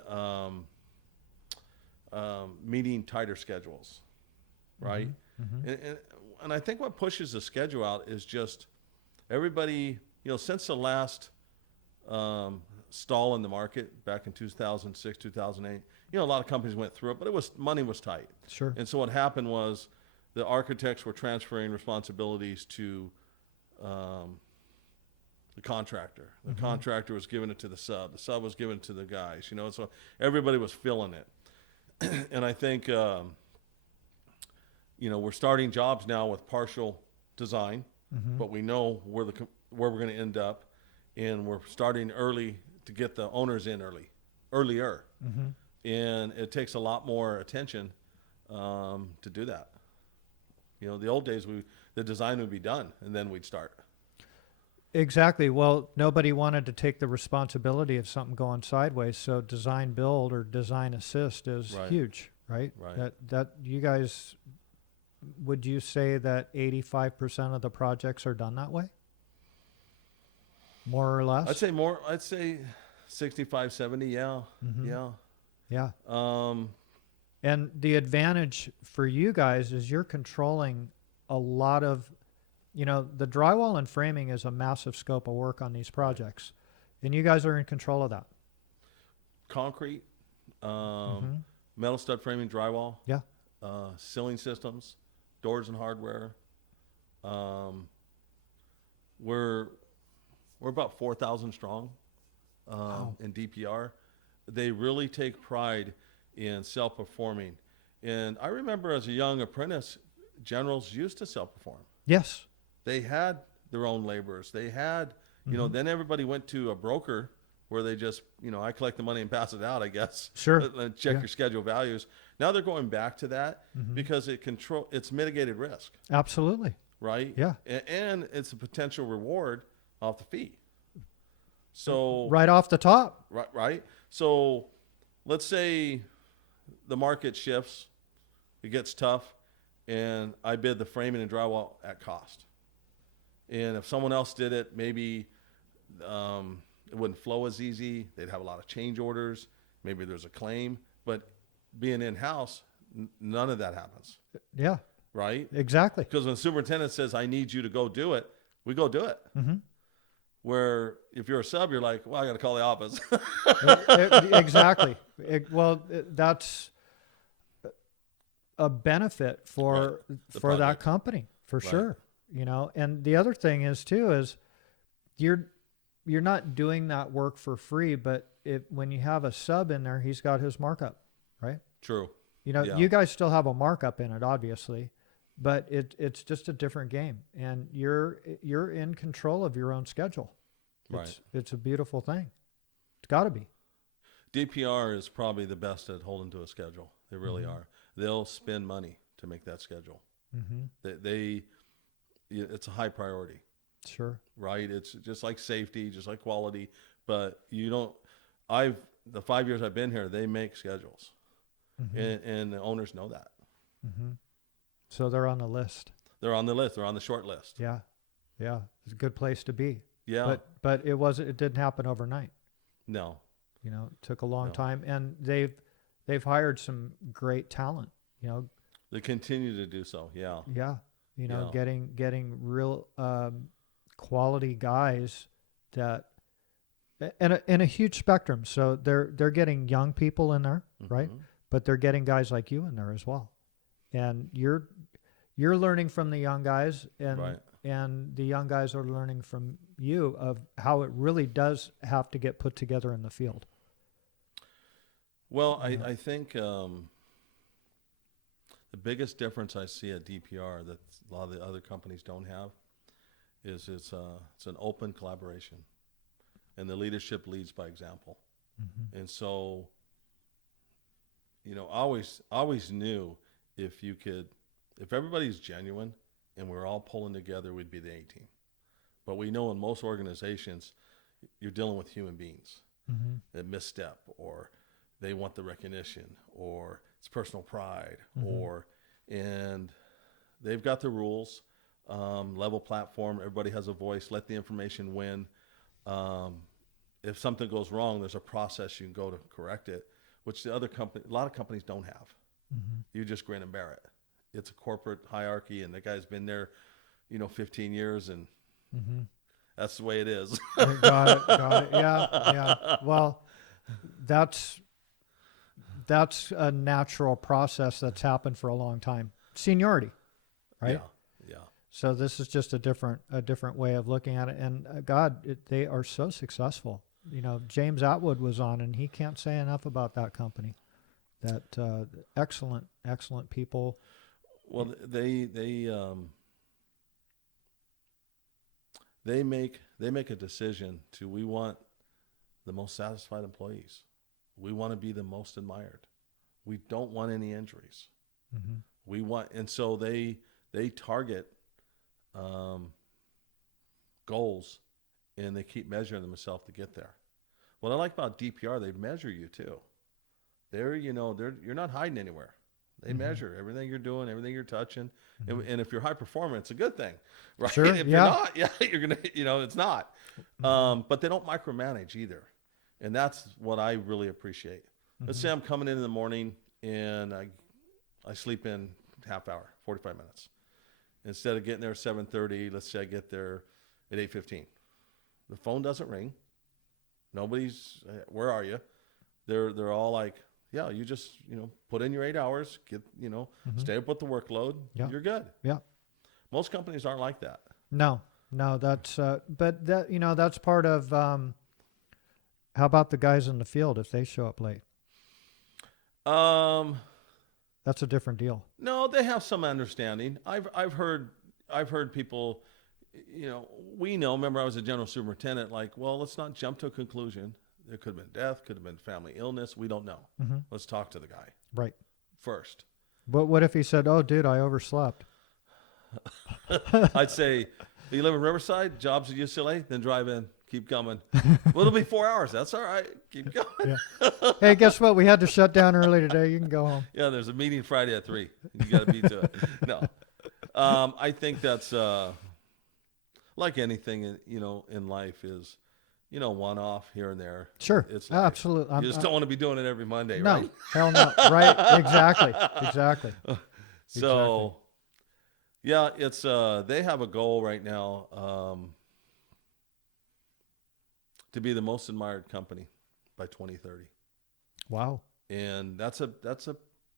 meeting tighter schedules, right? Mm-hmm. And I think what pushes the schedule out is just everybody, since the last stall in the market back in 2006, 2008, a lot of companies went through it, but money was tight. Sure. And so what happened was the architects were transferring responsibilities to the contractor. The Mm-hmm. contractor was giving it to the sub. The sub was giving it to the guys, so everybody was filling it. And I think, we're starting jobs now with partial design, Mm-hmm. but we know where we're going to end up, and we're starting early to get the owners in earlier. Mm-hmm. And it takes a lot more attention to do that. The old days, the design would be done, and then we'd start. Exactly. Well, nobody wanted to take the responsibility of something going sideways, so design build or design assist is Right. huge, right? Right. That you guys, would you say that 85% of the projects are done that way? More or less? I'd say more. I'd say 65, 70. Yeah. Mhm. Yeah. Yeah. Um, And the advantage for you guys is you're controlling a lot of, the drywall and framing is a massive scope of work on these projects. And you guys are in control of that. concrete, Mhm. metal stud framing, drywall, Yeah. ceiling systems, doors and hardware. We're about 4,000 strong Wow. in DPR. They really take pride in self-performing. And I remember as a young apprentice, generals used to self-perform. Yes. They had their own laborers. They had, then everybody went to a broker where they just, I collect the money and pass it out, I guess. Sure. And check Yeah. your schedule values. Now they're going back to that Mhm. because it's mitigated risk, Absolutely. right? Yeah. And it's a potential reward off the fee. So, Right off the top. right? So let's say the market shifts, it gets tough, and I bid the framing and drywall at cost. And if someone else did it, maybe it wouldn't flow as easy. They'd have a lot of change orders. Maybe there's a claim. But being in-house, none of that happens, Yeah. right? Exactly. Because when the superintendent says, I need you to go do it, we go do it. Mm-hmm. Where if you're a sub, you're like, well, I got to call the office. Exactly. That's a benefit for The for that project. company for Right. sure. And the other thing is too is you're not doing that work for free, but when you have a sub in there, he's got his markup, right? True. You Yeah. guys still have a markup in it, obviously, but it's just a different game, and you're in control of your own schedule. Right. It's a beautiful thing. It's got to be. DPR is probably the best at holding to a schedule. They really Mm-hmm. are. They'll spend money to make that schedule. Mm-hmm. It's a high priority, Sure. right? It's just like safety, just like quality. But you don't. The 5 years I've been here, they make schedules, Mm-hmm. and the owners know that. Mm-hmm. So they're on the list. They're on the list. They're on the short list. Yeah. Yeah. It's a good place to be. Yeah. But it didn't happen overnight. No. You know, it took a long No. time, and they've hired some great talent. You know, They continue to do so. Yeah. yeah. You know, Yeah. getting real quality guys that, and a huge spectrum. So they're getting young people in there, right? Mhm. But they're getting guys like you in there as well, and you're learning from the young guys, and Right. and the young guys are learning from you of how it really does have to get put together in the field. Well, Yeah. I think the biggest difference I see at DPR that a lot of the other companies don't have is it's an open collaboration, and the leadership leads by example. Mm-hmm. And so, I always knew if everybody's genuine and we're all pulling together, we'd be the A team. But we know in most organizations, you're dealing with human beings Mm-hmm. that misstep, or they want the recognition, or it's personal pride, Mm-hmm. and they've got the rules, level platform, everybody has a voice, let the information win. If something goes wrong, there's a process you can go to correct it, which a lot of companies don't have. Mm-hmm. You just grin and bear it. It's a corporate hierarchy, and the guy's been there, 15 years, and Mm-hmm. that's the way it is. Got it. Got it. Yeah. Yeah. Well, that's a natural process that's happened for a long time. Seniority, right? Yeah. So this is just a different way of looking at it. And they are so successful. You know, James Atwood was on, and he can't say enough about that company. That excellent people. Well, they make a decision we want the most satisfied employees. We want to be the most admired. We don't want any injuries. Mm-hmm. And so they target goals, and they keep measuring themselves to get there. What I like about DPR, they measure you too. You're not hiding anywhere. They Mm-hmm. measure everything you're doing, everything you're touching. Mm-hmm. And if you're high performer, it's a good thing, right? Sure, If yeah. you're not, yeah, you're going to, it's not. But they don't micromanage either. And that's what I really appreciate. Let's say I'm coming in the morning and I sleep in half hour, 45 minutes. Instead of getting there at 7:30, let's say I get there at 8:15. The phone doesn't ring. Nobody's, where are you? They're all like, yeah, you just, put in your 8 hours, get, stay up with the workload. Yeah. You're good. Yeah. Most companies aren't like that. No, that's but that's part of. How about the guys in the field if they show up late? That's a different deal. No, they have some understanding. I've heard people, remember I was a general superintendent, like, well, let's not jump to a conclusion. There could have been death, could have been family illness. We don't know. Mm-hmm. Let's talk to the guy Right. first. But what if he said, "Oh, dude, I overslept"? I'd say, you live in Riverside, jobs at UCLA, then drive in, keep coming. Well, it'll be 4 hours. That's all right. Keep going. Yeah. Hey, guess what? We had to shut down early today. You can go home. Yeah, there's a meeting Friday at 3. You got to be to it. No. I think that's like anything, in life is, one-off here and there. Sure. It's life. Absolutely. You just don't want to be doing it every Monday, No. right? Hell no. Right. Exactly. So, yeah, it's they have a goal right now to be the most admired company by 2030, Wow. and that's a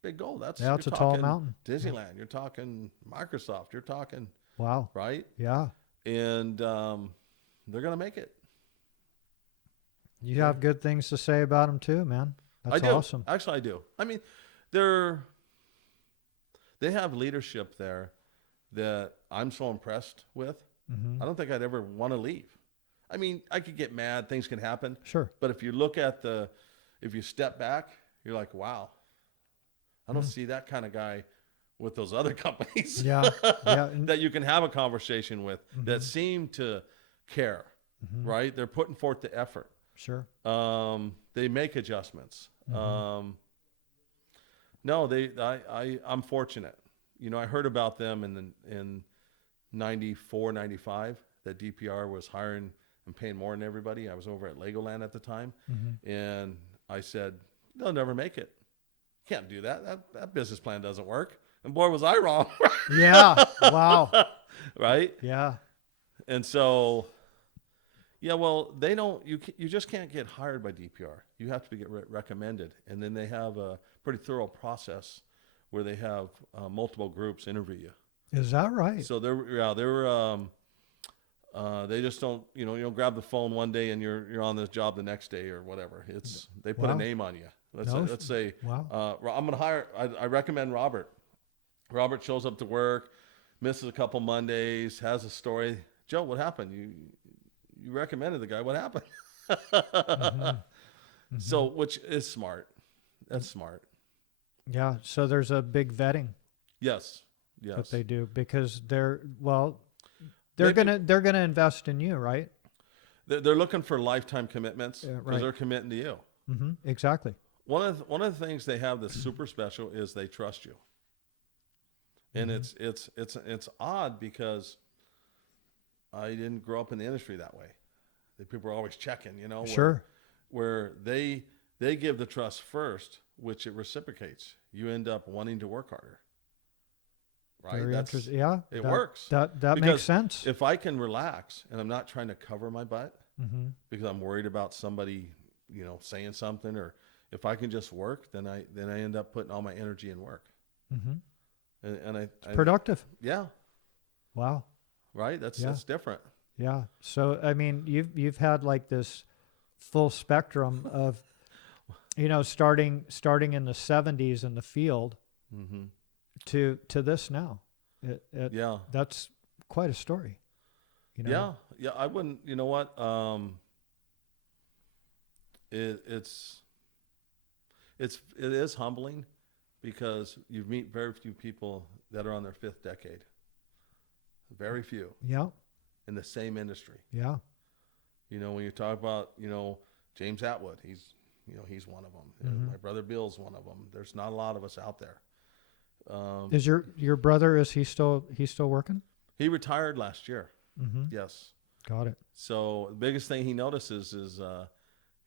big goal. It's you're a tall talking mountain. Disneyland, you're talking Microsoft, you're talking Wow. right, Yeah. and they're gonna make it. You have good things to say about them too, man. That's I do. awesome. Actually, I do. I mean, they have leadership there that I'm so impressed with. Mm-hmm. I don't think I'd ever want to leave. I mean, I could get mad, things can happen. Sure. But if you look at if you step back, you're like, wow, I don't see that kind of guy with those other companies Yeah. Yeah. that you can have a conversation with that seem to care, right? They're putting forth the effort. Sure. They make adjustments. No, I'm fortunate. You know, I heard about them in 94, 95, that DPR was hiring and paying more than everybody. I was over at Legoland at the time, and I said, they'll never make it. Can't do that. That business plan doesn't work. And boy, was I wrong. Yeah. Wow. Right? Yeah. And so, yeah, well, they don't, you just can't get hired by DPR. You have to get recommended. And then they have a pretty thorough process where they have multiple groups interview you. Is that right? So they just don't, you don't grab the phone one day and you're on this job the next day or whatever. They put a name on you. Let's say, wow. I'm going to hire, I recommend Robert. Robert shows up to work, misses a couple Mondays, has a story. Joe, what happened? You recommended the guy. What happened? So, which is smart. That's smart. Yeah. So there's a big vetting Yes. that they do because they're gonna invest in you, right? They're looking for lifetime commitments because right. they're committing to you. Exactly. One of the things they have that's super special is they trust you. And it's odd because I didn't grow up in the industry that way. The people are always checking, Sure. Where they give the trust first, which it reciprocates. You end up wanting to work harder. Right? Very interesting. Yeah. It works. That Because makes sense. if I can relax and I'm not trying to cover my butt because I'm worried about somebody, saying something, or if I can just work, then I end up putting all my energy in work. And I Productive. Yeah. Wow. Right. That's different. Yeah. So I mean, you've had like this full spectrum of, starting in the 70s in the field to this now. Yeah. That's quite a story. Yeah. Yeah. I wouldn't. You know what? It is humbling because you meet very few people that are on their 5th decade. Very few. Yeah. In the same industry. Yeah. When you talk about, James Atwood, he's one of them. My brother Bill's one of them. There's not a lot of us out there. Is your brother, is he still working? He retired last year. Yes. Got it. So the biggest thing he notices is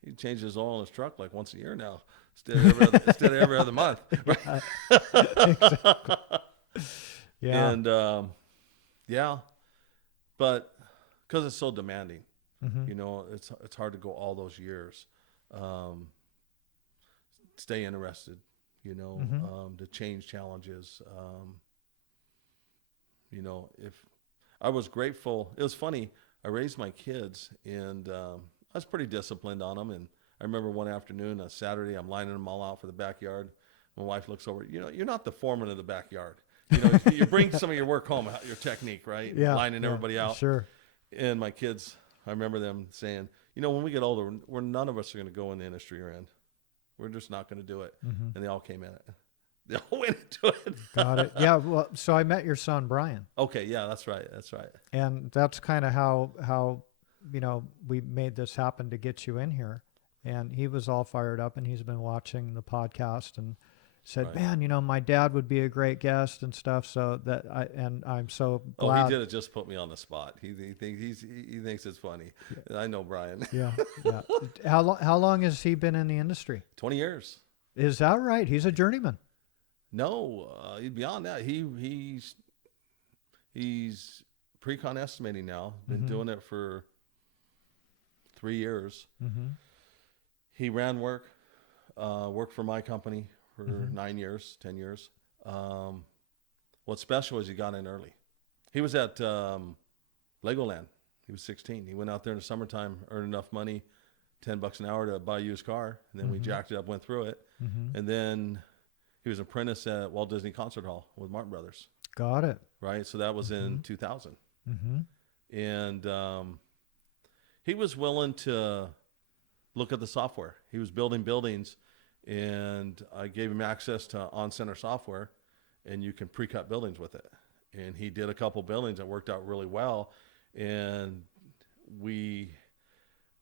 he changes his oil in his truck like once a year now instead of every other month. Right? Exactly. Yeah. And yeah, but because it's so demanding, it's hard to go all those years. Stay interested, to change challenges. If I was grateful, it was funny. I raised my kids and I was pretty disciplined on them. And I remember one afternoon, a Saturday, I'm lining them all out for the backyard. My wife looks over, you're not the foreman of the backyard. You bring some of your work home, your technique, right? Yeah. Lining everybody out. Sure. And my kids, I remember them saying, when we get older, none of us are going to go in the industry you're in. We're just not going to do it. And they all came in it. They all went into it. Got it. Yeah. Well, so I met your son, Brian. Okay. Yeah, that's right. And that's kind of how, we made this happen to get you in here. And he was all fired up and he's been watching the podcast and said, right. Man, my dad would be a great guest and stuff. So I'm so glad. Oh, he did it just put me on the spot. He thinks it's funny. Yeah. I know Brian. Yeah. Yeah. How long has he been in the industry? 20 years. Is that right? He's a journeyman. No, beyond that, he's pre-con estimating now. Been doing it for 3 years. He ran worked for my company for 9 years, 10 years. What's special is he got in early. He was at Legoland. He was 16. He went out there in the summertime, earned enough money, $10 an hour to buy a used car. And then we jacked it up, went through it. And then he was an apprentice at Walt Disney Concert Hall with Martin Brothers. Got it. Right. So that was in 2000. And he was willing to look at the software. He was building buildings, and I gave him access to on-center software, and you can pre-cut buildings with it. And he did a couple buildings that worked out really well, and we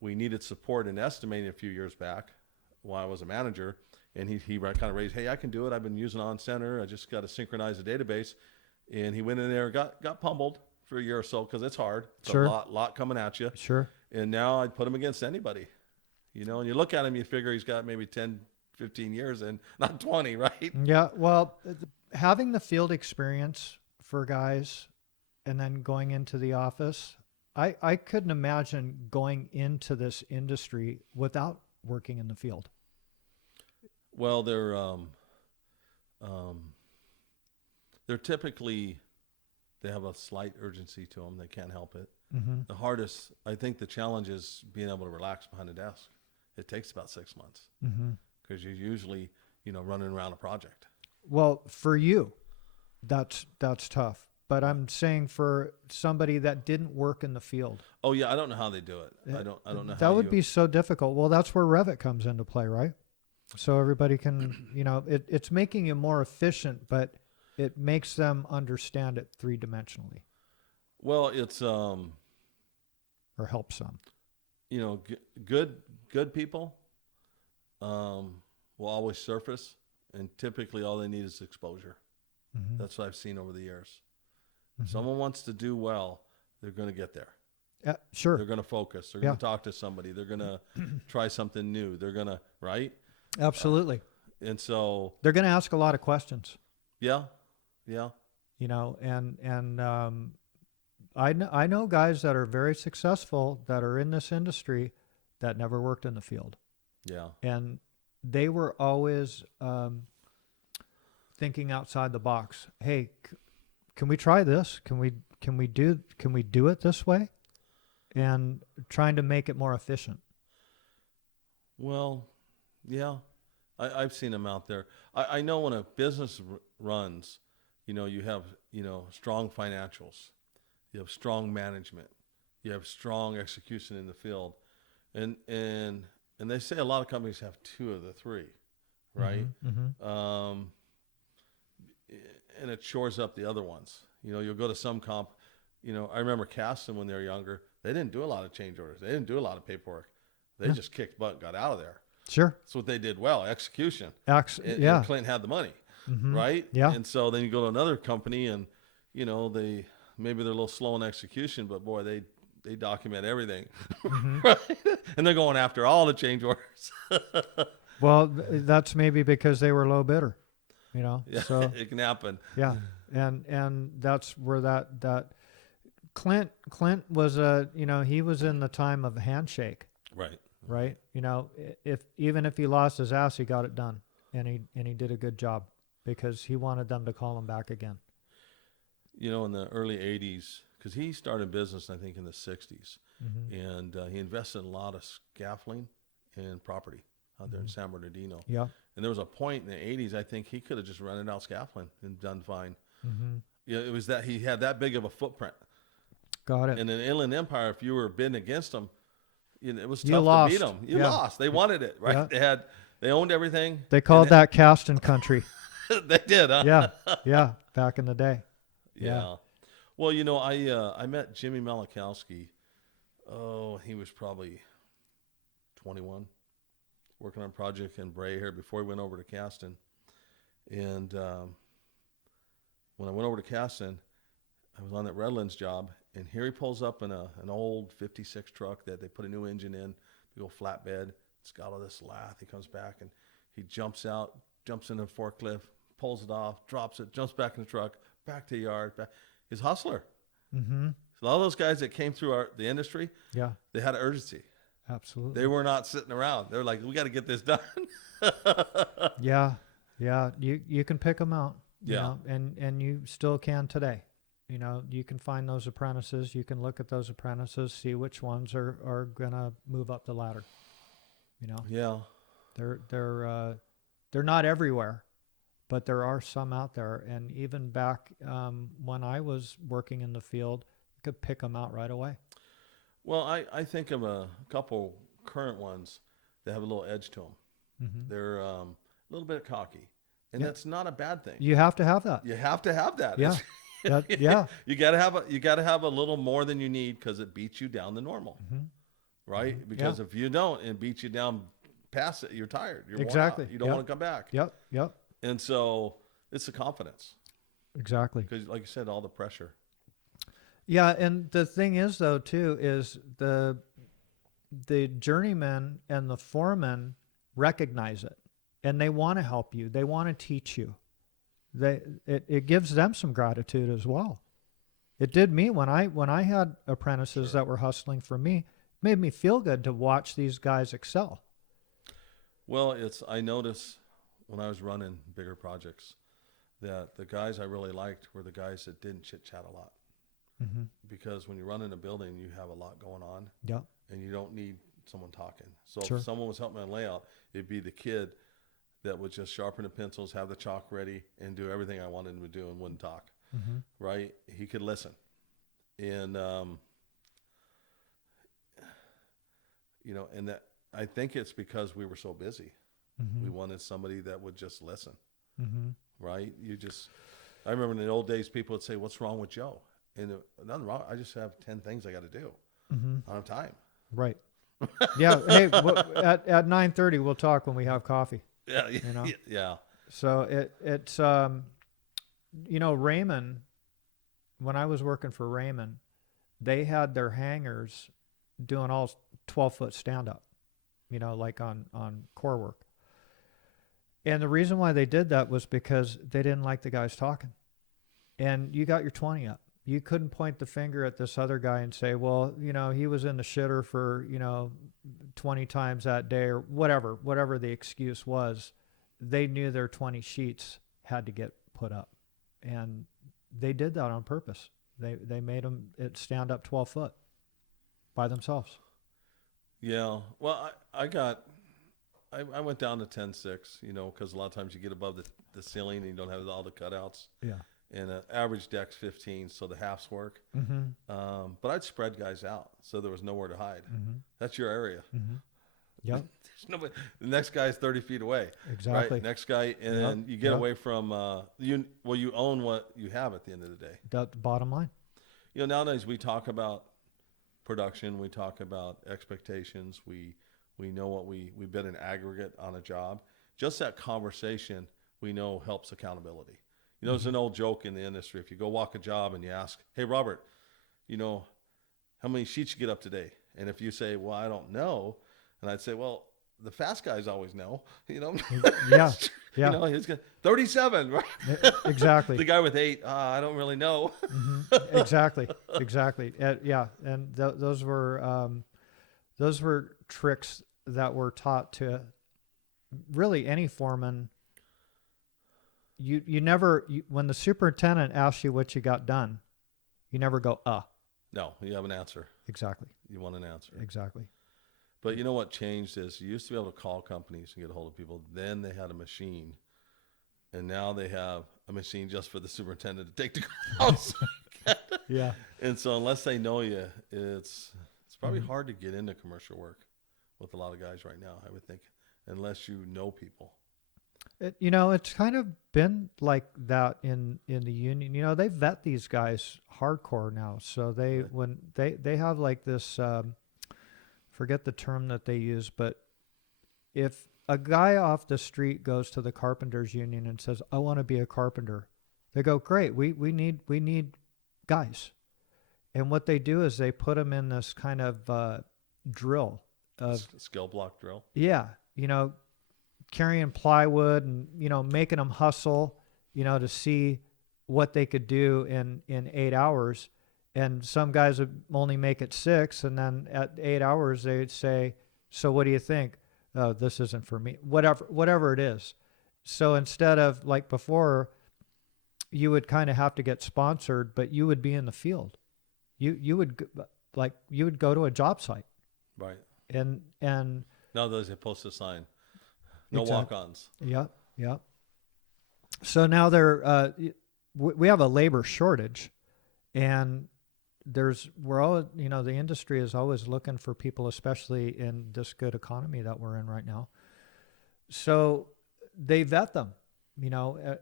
needed support in estimating a few years back while I was a manager, and he kind of raised, hey, I can do it. I've been using on-center. I just got to synchronize the database. And he went in there and got pummeled for a year or so because it's hard. It's Sure. a lot coming at you. Sure. And now I'd put him against anybody, you know, and you look at him, you figure he's got maybe 10, 15 years and not 20, right? Yeah. Well, having the field experience for guys and then going into the office, I couldn't imagine going into this industry without working in the field. Well, they're typically, they have a slight urgency to them. They can't help it. Mm-hmm. The hardest, I think the challenge is being able to relax behind the desk. It takes about 6 months Mm-hmm. because you're usually, you know, running around a project. Well, for you, that's tough. But I'm saying for somebody that didn't work in the field, Oh yeah, I don't know how they do it. I don't know that how would you, be so difficult. Well, that's where Revit comes into play, right? So everybody can, you know, it's making you more efficient, but it makes them understand it three-dimensionally, well, it's or helps them. you know, good people will always surface, and typically all they need is exposure. Mm-hmm. That's what I've seen over the years. Mhm. If someone wants to do well, they're going to get there. Sure. They're going to focus. They're Yeah. going to talk to somebody. They're going to try something new. They're going to, right? Absolutely. And so, They're going to ask a lot of questions, yeah. you know, and I know guys that are very successful that are in this industry that never worked in the field. Yeah. And they were always thinking outside the box. Hey, can we try this? Can we do it this way? And trying to make it more efficient. Well, yeah, I've seen them out there. I know when a business runs, you know, you have, you know, strong financials, you have strong management, you have strong execution in the field, and they say a lot of companies have two of the three, right? Mm-hmm. And it shores up the other ones. You know, you'll go to some comp. You know, I remember Caston when they were younger. They didn't do a lot of change orders. They didn't do a lot of paperwork. They just kicked butt, and got out of there. Sure. That's what they did well, execution. Yeah. And Clinton had the money, Mm-hmm. right? Yeah. And so then you go to another company, and you know maybe they're a little slow in execution, but boy, they document everything, Mm-hmm. right? And they're going after all the change orders. Well, that's maybe because they were low bidder, you know. Yeah, So it can happen. yeah, and that's where that Clint was you know, he was in the time of the handshake, Right. right? You know, even if he lost his ass, he got it done, and he did a good job because he wanted them to call him back again. You know, in the early 80s, because he started business, I think, in the 60s, Mm-hmm. and he invested in a lot of scaffolding and property out there in San Bernardino. Yeah. And there was a point in the 80s, I think he could have just rented out scaffolding and done fine. Mm-hmm. Yeah, it was that he had that big of a footprint. Got it. In an Inland Empire, if you were bidding against him, you know, it was You tough lost. to beat them. You Yeah. lost. They wanted it, right? Yeah. They owned everything. They called that Caston country. They did, huh? Yeah. Yeah. Back in the day. Yeah. Well, you know, I met Jimmy Malachowski. Oh, he was probably 21, working on a project in Bray here before he went over to Caston. And when I went over to Caston, I was on that Redlands job, and here he pulls up in an old 56 truck that they put a new engine in, big old flatbed. It's got all this lath. He comes back, and he jumps out, jumps in a forklift, pulls it off, drops it, jumps back in the truck, back to the yard. Back. He's a hustler. Mm-hmm. So all those guys that came through the industry, Yeah. they had an urgency. Absolutely. They were not sitting around. They're like, we got to get this done. Yeah. Yeah. You can pick them out. You Yeah. know, and you still can today. You know, you can find those apprentices. You can look at those apprentices, see which ones are gonna move up the ladder. You know, Yeah. they're not everywhere, but there are some out there. And even back when I was working in the field, you could pick them out right away. Well, I think of a couple current ones. they have a little edge to them. Mm-hmm. They're a little bit cocky, and Yeah. that's not a bad thing. You have to have that. You have to have that. Yeah. Yeah. You gotta have a little more than you need because it beats you down to normal, Mm-hmm. right? Mhm. Because if you don't, it beats you down past it. You're tired. You're Exactly. worn out. You don't Yep. want to come back. Yep. Yep. And so it's the confidence Exactly. because, like you said, all the pressure. Yeah, and the thing is, though, too, is the journeymen and the foremen recognize it, and they want to help you. They want to teach you. It gives them some gratitude as well. It did me when I had apprentices Sure. that were hustling for me. It made me feel good to watch these guys excel. Well, I noticed when I was running bigger projects that the guys I really liked were the guys that didn't chit chat a lot. Mm-hmm. Because when you run in a building, you have a lot going on, Yeah. and you don't need someone talking. So Sure. if someone was helping on layout, it'd be the kid that would just sharpen the pencils, have the chalk ready, and do everything I wanted him to do and wouldn't talk. Mm-hmm. Right? He could listen, and and that I think it's because we were so busy. Mm-hmm. We wanted somebody that would just listen. Mm-hmm. Right? I remember in the old days, people would say, "What's wrong with Joe?" And nothing wrong. I just have 10 things I got to do. Mm-hmm. I don't have time. Right. Yeah. Hey, at 9:30 we'll talk when we have coffee. Yeah. You know? Yeah. So it's Raymond, when I was working for Raymond, they had their hangers doing all 12-foot stand up, like on core work. And the reason why they did that was because they didn't like the guys talking. And you got your 20 up. You couldn't point the finger at this other guy and say, well, he was in the shitter for, 20 times that day or whatever the excuse was. They knew their 20 sheets had to get put up. And they did that on purpose. They made them stand up 12 foot by themselves. Yeah. Well, I went down to 10.6, because a lot of times you get above the ceiling and you don't have all the cutouts. Yeah. And an average deck's 15, so the halves work. Mm-hmm. But I'd spread guys out so there was nowhere to hide. Mm-hmm. That's your area. Mm-hmm. Yep. There's nobody. The next guy's 30 feet away. Exactly. Right? Next guy, and then you get away from you own what you have at the end of the day. That's the bottom line. Nowadays we talk about production, we talk about expectations, we know what we bid an aggregate on a job. Just that conversation we know helps accountability. There's an old joke in the industry. If you go walk a job and you ask, hey, Robert, how many sheets you get up today? And if you say, well, I don't know. And I'd say, well, the fast guys always know, Yeah. Yeah. He's got 37, right? Exactly. The guy with 8, I don't really know. Mm-hmm. Exactly. Yeah. And those were tricks that were taught to really any foreman. You never, when the superintendent asks you what you got done, you never go, No, you have an answer. Exactly. You want an answer. Exactly. But you know what changed is you used to be able to call companies and get a hold of people. Then they had a machine. And now they have a machine just for the superintendent to take the calls. Yeah. And so unless they know you, it's probably hard to get into commercial work with a lot of guys right now, I would think, unless you know people. It's kind of been like that in the union. They vet these guys hardcore now. So when they have like this, forget the term that they use, but if a guy off the street goes to the carpenters union and says, I want to be a carpenter, they go, great. We need guys. And what they do is they put them in this kind of drill of skill block drill. Yeah. Carrying plywood and, making them hustle, to see what they could do in 8 hours. And some guys would only make it 6. And then at 8 hours, they'd say, so what do you think? Oh, this isn't for me, whatever it is. So instead of like before, you would kind of have to get sponsored, but you would be in the field. You would go to a job site. Right. And nowadays they post a sign. No walk-ons. Yep. So now we have a labor shortage, and we're all, the industry is always looking for people, especially in this good economy that we're in right now. So they vet them,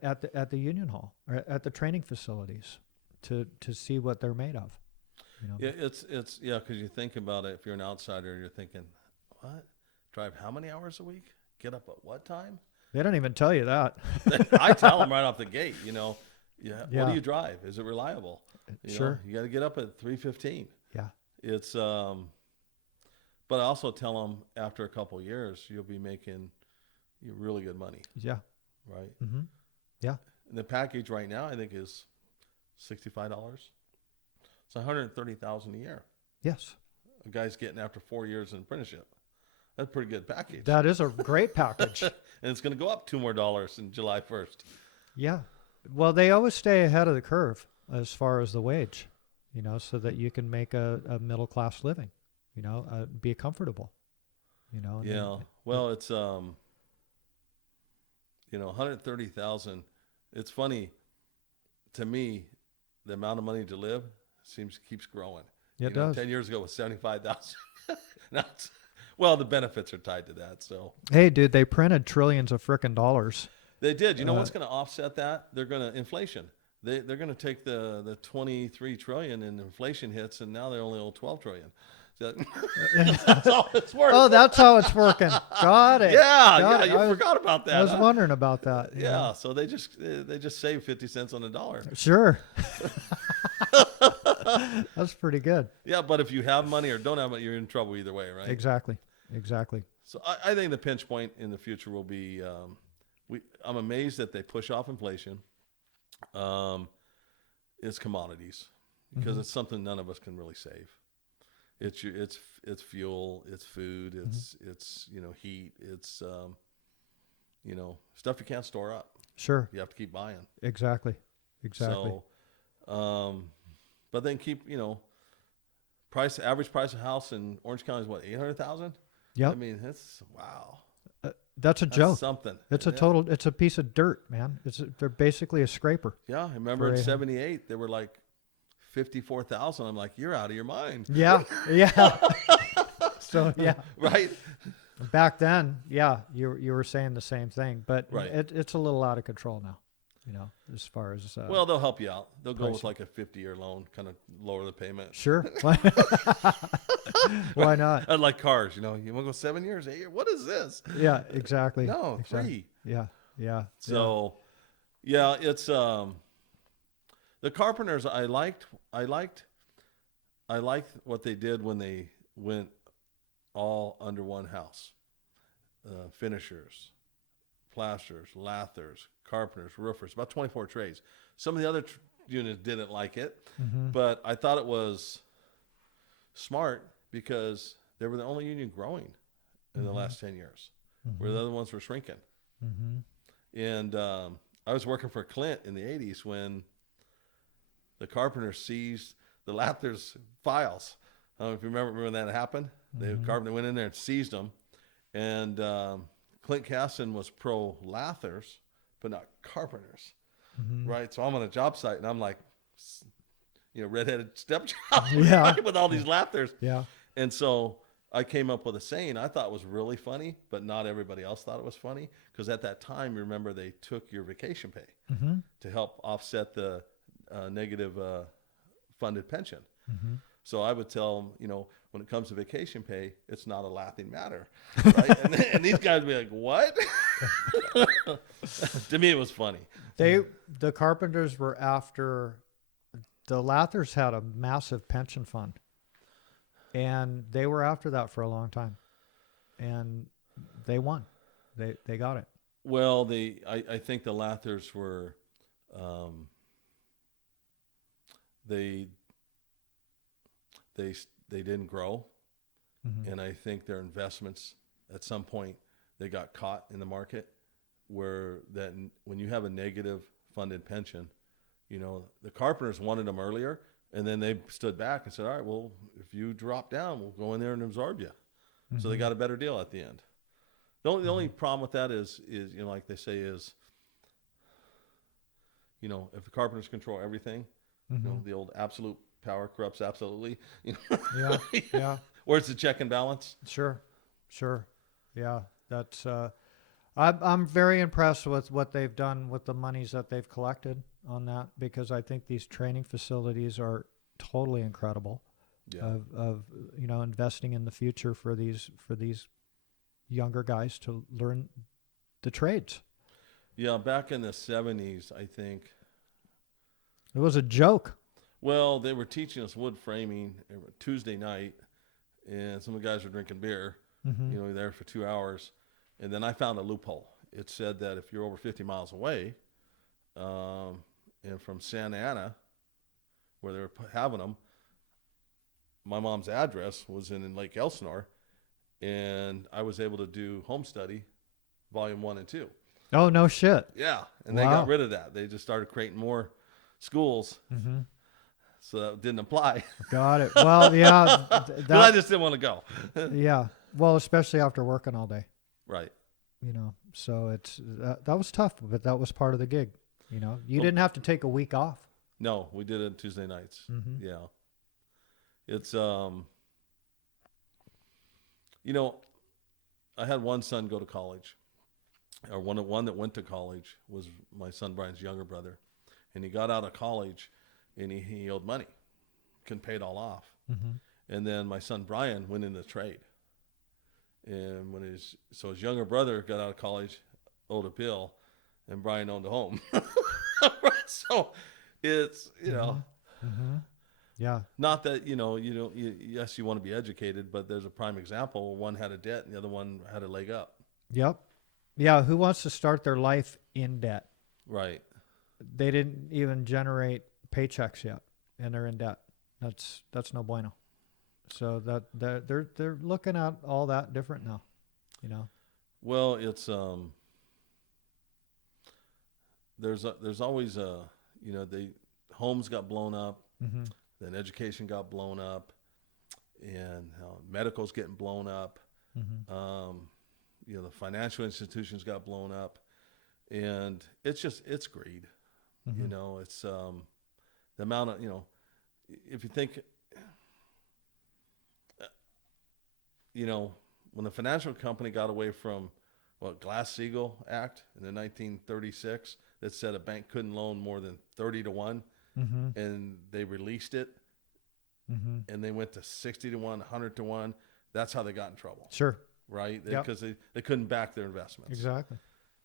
at the union hall or at the training facilities to see what they're made of. Yeah, it's yeah, because you think about it. If you're an outsider, you're thinking, what? Drive how many hours a week? Get up at what time? They don't even tell you that. I tell them right off the gate. Yeah. Yeah. What do you drive? Is it reliable? Sure. You got to get up at 3:15. Yeah. It's but I also tell them after a couple of years, you'll be making really good money, Yeah. right? Mm-hmm. Yeah. And the package right now, I think, is $65. It's $130,000 a year. Yes. A guy's getting after 4 years in apprenticeship. That's a pretty good package. That is a great package. And it's going to go up $2 more in July 1st. Yeah. Well, they always stay ahead of the curve as far as the wage, so that you can make a middle class living, be comfortable, Yeah. Well, it's 130,000. It's funny to me, the amount of money to live keeps growing. It does. 10 years ago it was 75,000. Now well, the benefits are tied to that. So hey, dude, they printed trillions of frickin' dollars. they did. You know what's going to offset that? They're going to inflation. They're going to take the 23 trillion and inflation hits, and now they only owe 12 trillion. So that's all it's worth. Oh, that's how it's working. Got it. Yeah, you forgot about that. I was huh? wondering about that. Yeah, so they just save 50 cents on the dollar. Sure. That's pretty good. Yeah, but if you have money or don't have money, you're in trouble either way, right? Exactly. So I think the pinch point in the future will be I'm amazed that they push off inflation. It's commodities because it's something none of us can really save. It's fuel, it's food, it's heat, it's stuff you can't store up. Sure. You have to keep buying. Exactly. So, but then keep average price of house in Orange County is what, 800,000? Yeah. I mean, it's wow. That's a That's joke. something. It's it's a piece of dirt, man. They're basically a scraper. Yeah, I remember in '78 they were like 54,000. I'm like, you're out of your mind. Yeah. Yeah. So yeah. Right. Back then, yeah, you were saying the same thing, but Right. it's a little out of control now. As far as Well, they'll help you out. They'll go with pricing. like a 50-year loan, kind of lower the payment. Sure. Why not? I'd like cars, you want to go 7 years, 8 years? What is this? Yeah, exactly. No, exactly. 3. Yeah. Yeah. So, yeah, it's the carpenters. I liked what they did when they went all under one house. Finishers, plasters, lathers, carpenters, roofers, about 24 trades. Some of the other units didn't like it, but I thought it was smart because they were the only union growing in the last 10 years, where the other ones were shrinking. And I was working for Clint in the 80s when the carpenter seized the lathers files. I don't know if you remember when that happened. The carpenter went in there and seized them. And Clint Casson was pro lathers, but not carpenters, right? So I'm on a job site, and I'm like, redheaded stepchild with all these lathers. Yeah. And so I came up with a saying I thought was really funny, but not everybody else thought it was funny. Because at that time, remember, they took your vacation pay to help offset the negative funded pension. So I would tell them, when it comes to vacation pay, it's not a laughing matter, right? and these guys would be like, what? To me, it was funny. The carpenters were after, the lathers had a massive pension fund, and they were after that for a long time, and they won. They got it. Well, I think the lathers were, they didn't grow, and I think their investments at some point they got caught in the market where that when you have a negative funded pension, the carpenters wanted them earlier, and then they stood back and said, all right, well, if you drop down, we'll go in there and absorb you. So they got a better deal at the end. The only problem with that is like they say is, if the carpenters control everything, the old absolute power corrupts absolutely. You know? Yeah. Yeah. Where's the check and balance? Sure. Sure. Yeah. That's, I'm very impressed with what they've done with the monies that they've collected on that, because I think these training facilities are totally incredible Yeah. of investing in the future for these younger guys to learn the trades. Yeah, back in the 70s, I think. It was a joke. Well, they were teaching us wood framing every Tuesday night, and some of the guys were drinking beer. Mm-hmm. You know, there for 2 hours, and then I found a loophole. It said that if you're over 50 miles away, and from Santa Ana, where they were having them, my mom's address was in Lake Elsinore, and I was able to do home study, volume 1 and 2. Oh, no shit. Yeah, and they Wow. got rid of that. They just started creating more schools, Mm-hmm. so that didn't apply. Got it. Well, yeah. But I just didn't want to go. Yeah. Well, especially after working all day, Right. So it's that was tough, but that was part of the gig. You Well, didn't have to take a week off. No, we did it Tuesday nights. Mm-hmm. Yeah. It's I had one son go to college, or one that went to college was my son Brian's younger brother, and he got out of college, and he owed money, couldn't pay it all off, Mm-hmm. and then my son Brian went into the trade, and his younger brother got out of college, owed a bill, and Brian owned a home. So it's Mm-hmm. Yeah. not that yes, you want to be educated, but there's a prime example. One had a debt and the other one had a leg up. Yep. Yeah. Who wants to start their life in debt? Right. They didn't even generate paychecks yet, and they're in debt. That's no bueno. So that they're looking at all that different now. Well, it's there's always homes got blown up, Mm-hmm. then education got blown up, and medical's getting blown up. Mm-hmm. The financial institutions got blown up, and it's greed. Mm-hmm. It's the amount of if you think when the financial company got away from Glass-Steagall Act in the 1936 that said a bank couldn't loan more than 30 to 1, Mm-hmm. and they released it, Mm-hmm. and they went to 60 to 1, 100 to 1. That's how they got in trouble, Sure. right? Yep. Because they couldn't back their investments. Exactly.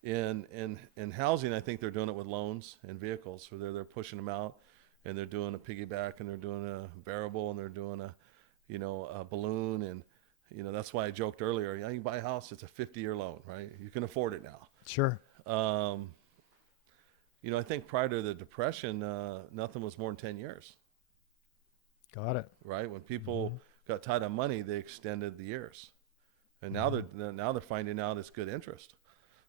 In housing, I think they're doing it with loans and vehicles, where they're pushing them out, and they're doing a piggyback, and they're doing a variable, and they're doing a balloon, and that's why I joked earlier. You can buy a house; it's a 50-year loan, right? You can afford it now. Sure. I think prior to the Depression, nothing was more than 10 years, Got it. right? When people got tight on money, they extended the years, and now they're finding out it's good interest.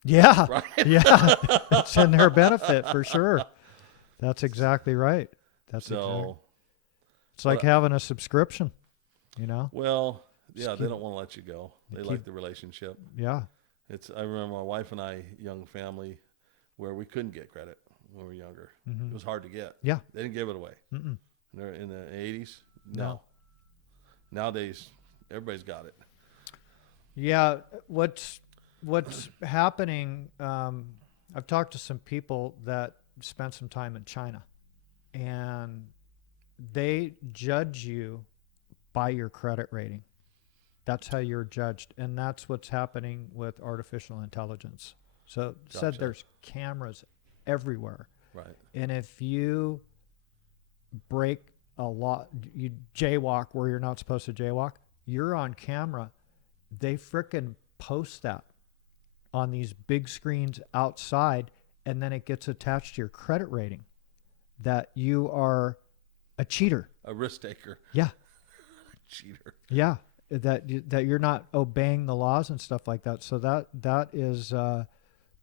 Yeah. Right. Yeah. It's in their benefit for sure. That's exactly right. It's like having a subscription, Well, yeah, Just they keep- don't want to let you go. They keep- like the relationship. Yeah. I remember my wife and I, young family, where we couldn't get credit when we were younger. Mm-hmm. It was hard to get. Yeah. They didn't give it away. Mm-mm. They're in the 80s. No. Nowadays, everybody's got it. Yeah. What's happening? I've talked to some people that spent some time in China, and they judge you by your credit rating. That's how you're judged, and that's what's happening with artificial intelligence. So said Gotcha. there's cameras everywhere, Right. and if you break a lot, you jaywalk where you're not supposed to jaywalk, you're on camera. They frickin' post that on these big screens outside, and then it gets attached to your credit rating that you are a cheater. A risk taker. Yeah. Cheater. Yeah. That you're not obeying the laws and stuff like that. So that is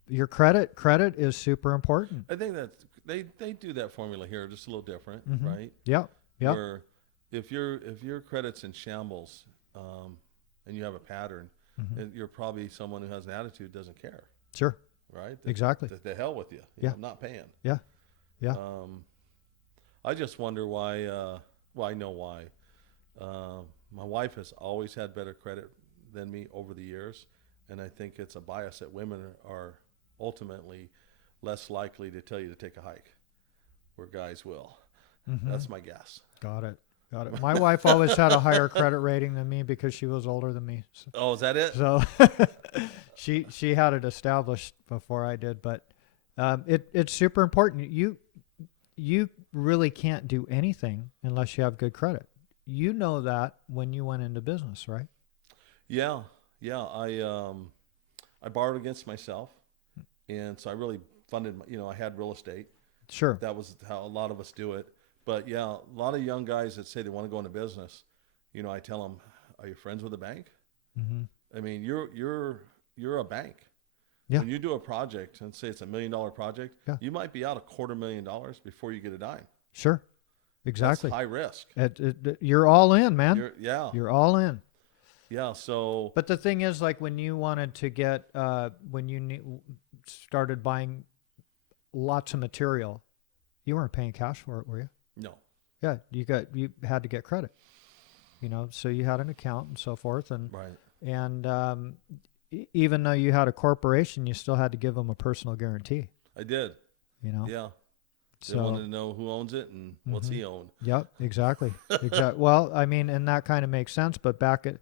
your credit is super important. I think that they do that formula here, just a little different, Mhm. right? Yeah. Yeah. Where if your credit's in shambles, and you have a pattern, Mhm. and you're probably someone who has an attitude, doesn't care, Sure. right? Exactly. The hell with you. Yeah. I'm not paying. Yeah. Yeah. I just wonder why Well, I know why. My wife has always had better credit than me over the years, and I think it's a bias that women are ultimately less likely to tell you to take a hike, where guys will. Mm-hmm. That's my guess. Got it. Got it. My wife always had a higher credit rating than me because she was older than me. Oh, is that it? So she had it established before I did, but it's super important. You really can't do anything unless you have good credit. You know that when you went into business, right? Yeah, yeah. I borrowed against myself, and so I really funded. I had real estate. Sure. That was how a lot of us do it. But yeah, a lot of young guys that say they want to go into business, I tell them, "Are you friends with a bank?" Mm-hmm. I mean, you're a bank. Yeah. When you do a project and say it's $1 million project, Yeah. you might be out $250,000 before you get a dime. Sure. Exactly. That's high risk. You're all in, man. Yeah. You're all in. Yeah. So, But the thing is, like when you wanted to get, when you started buying lots of material, you weren't paying cash for it, were you? no. Yeah, you had to get credit, so you had an account and so forth, and Right. even though you had a corporation, you still had to give them a personal guarantee. I did. Yeah. They wanted to know who owns it and what's he own. Yep, exactly. Well, I mean, and that kind of makes sense. But back in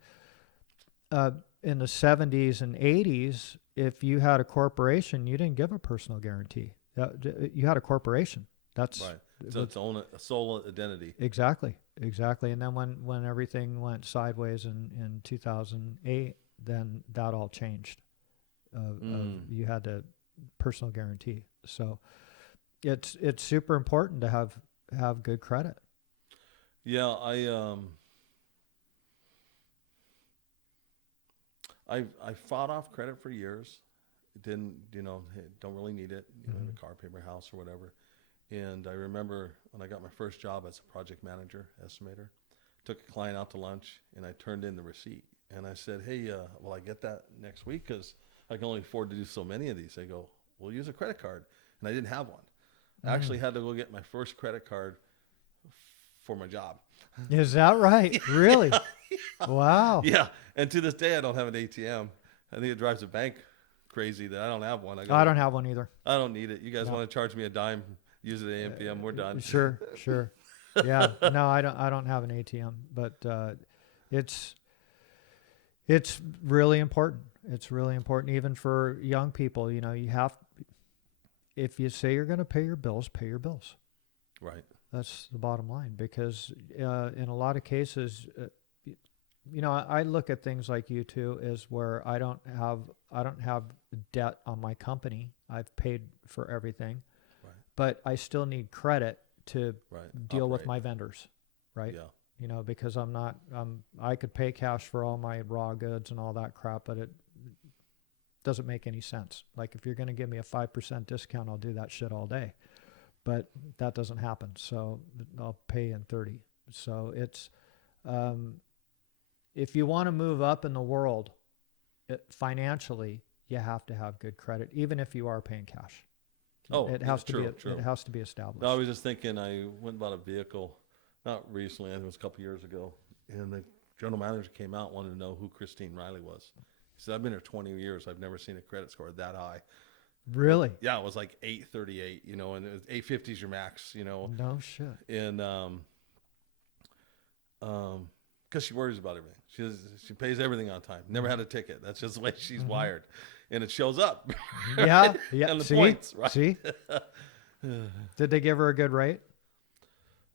the 70s and 80s, if you had a corporation, you didn't give a personal guarantee. You had a corporation. That's Right. So it's a sole identity. Exactly. And then when everything went sideways in 2008, then that all changed. You had a personal guarantee. So it's super important to have good credit. Yeah, I fought off credit for years. It didn't, don't really need it, in a car, paper, house, or whatever. And I remember when I got my first job as a project manager, estimator, took a client out to lunch, and I turned in the receipt. And I said, "Hey, will I get that next week? Because I can only afford to do so many of these." They go, "We'll use a credit card." And I didn't have one. I actually had to go get my first credit card for my job. Is that right? Really? Wow. Yeah. And to this day, I don't have an ATM. I think it drives the bank crazy that I don't have one. I don't have one either. I don't need it. You guys want to charge me a dime? Use it at AM, PM. We're done. Sure. Yeah. No, I don't have an ATM, but it's really important. It's really important, even for young people. You have, if you say you're going to pay your bills, pay your bills. Right. That's the bottom line, because in a lot of cases, I look at things like you two as where I don't have debt on my company. I've paid for everything, Right. but I still need credit to deal with Operate. my vendors, right? Yeah. Because I could pay cash for all my raw goods and all that crap, but it doesn't make any sense. Like if you're going to give me a 5% discount, I'll do that shit all day. But that doesn't happen. So I'll pay in 30. So it's, if you want to move up in the world financially, you have to have good credit, even if you are paying cash. Oh, it has to true. It has to be established. No, I was just thinking, I went and bought a vehicle, not recently, I think it was a couple years ago, and the general manager came out and wanted to know who Christine Riley was. He said, "I've been here 20 years. I've never seen a credit score that high." Really? Yeah, it was like 838, and it was 850 is your max, No shit. And because she worries about everything. She pays everything on time. Never had a ticket. That's just the way she's wired, and it shows up. Yeah. And the See? points, right? See? Did they give her a good rate,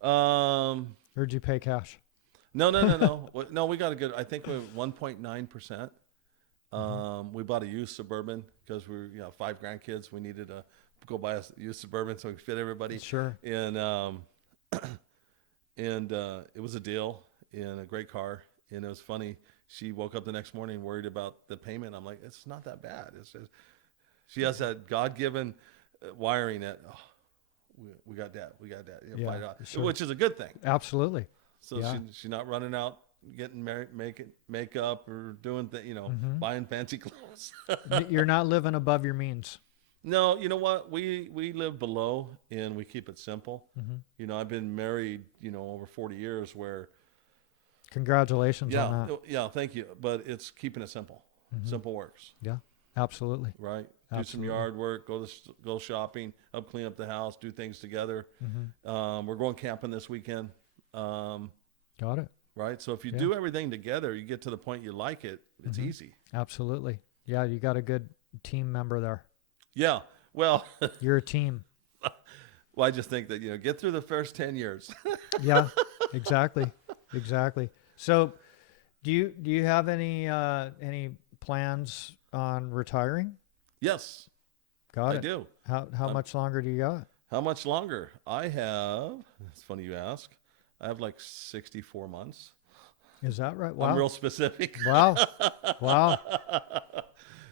Um, or did you pay cash? no. No, we got a good. I think we're 1.9%. We bought a used Suburban because we were 5 grandkids. We needed to go buy a used Suburban so we could fit everybody. Sure. And it was a deal and a great car. And it was funny. She woke up the next morning worried about the payment. I'm like, it's not that bad. It's just she has that God-given wiring that we got that. Sure. Which is a good thing. Absolutely. So she's not running out getting married, making makeup or doing buying fancy clothes. You're not living above your means. No, you know what? We live below and we keep it simple. Mm-hmm. You know, I've been married, over 40 years where, Congratulations on that. yeah, thank you. But it's keeping it simple. Mm-hmm. Simple works, Yeah, absolutely. right? Do some Absolutely. yard work, go shopping, help clean up the house, do things together. Mm-hmm. We're going camping this weekend. Got it. Right. So if you Yeah. do everything together, you get to the point you like it. It's Mhm. easy. Absolutely. Yeah, you got a good team member there. Yeah. Well, You're a team. well, I just think that, get through the first 10 years. Yeah, exactly. Exactly. So do you have any plans on retiring? Yes, Got I it. do. How I'm- much longer do you got? How much longer? It's funny you ask. I have like 64 months. Is that right? I'm Wow. real specific. Wow. Wow.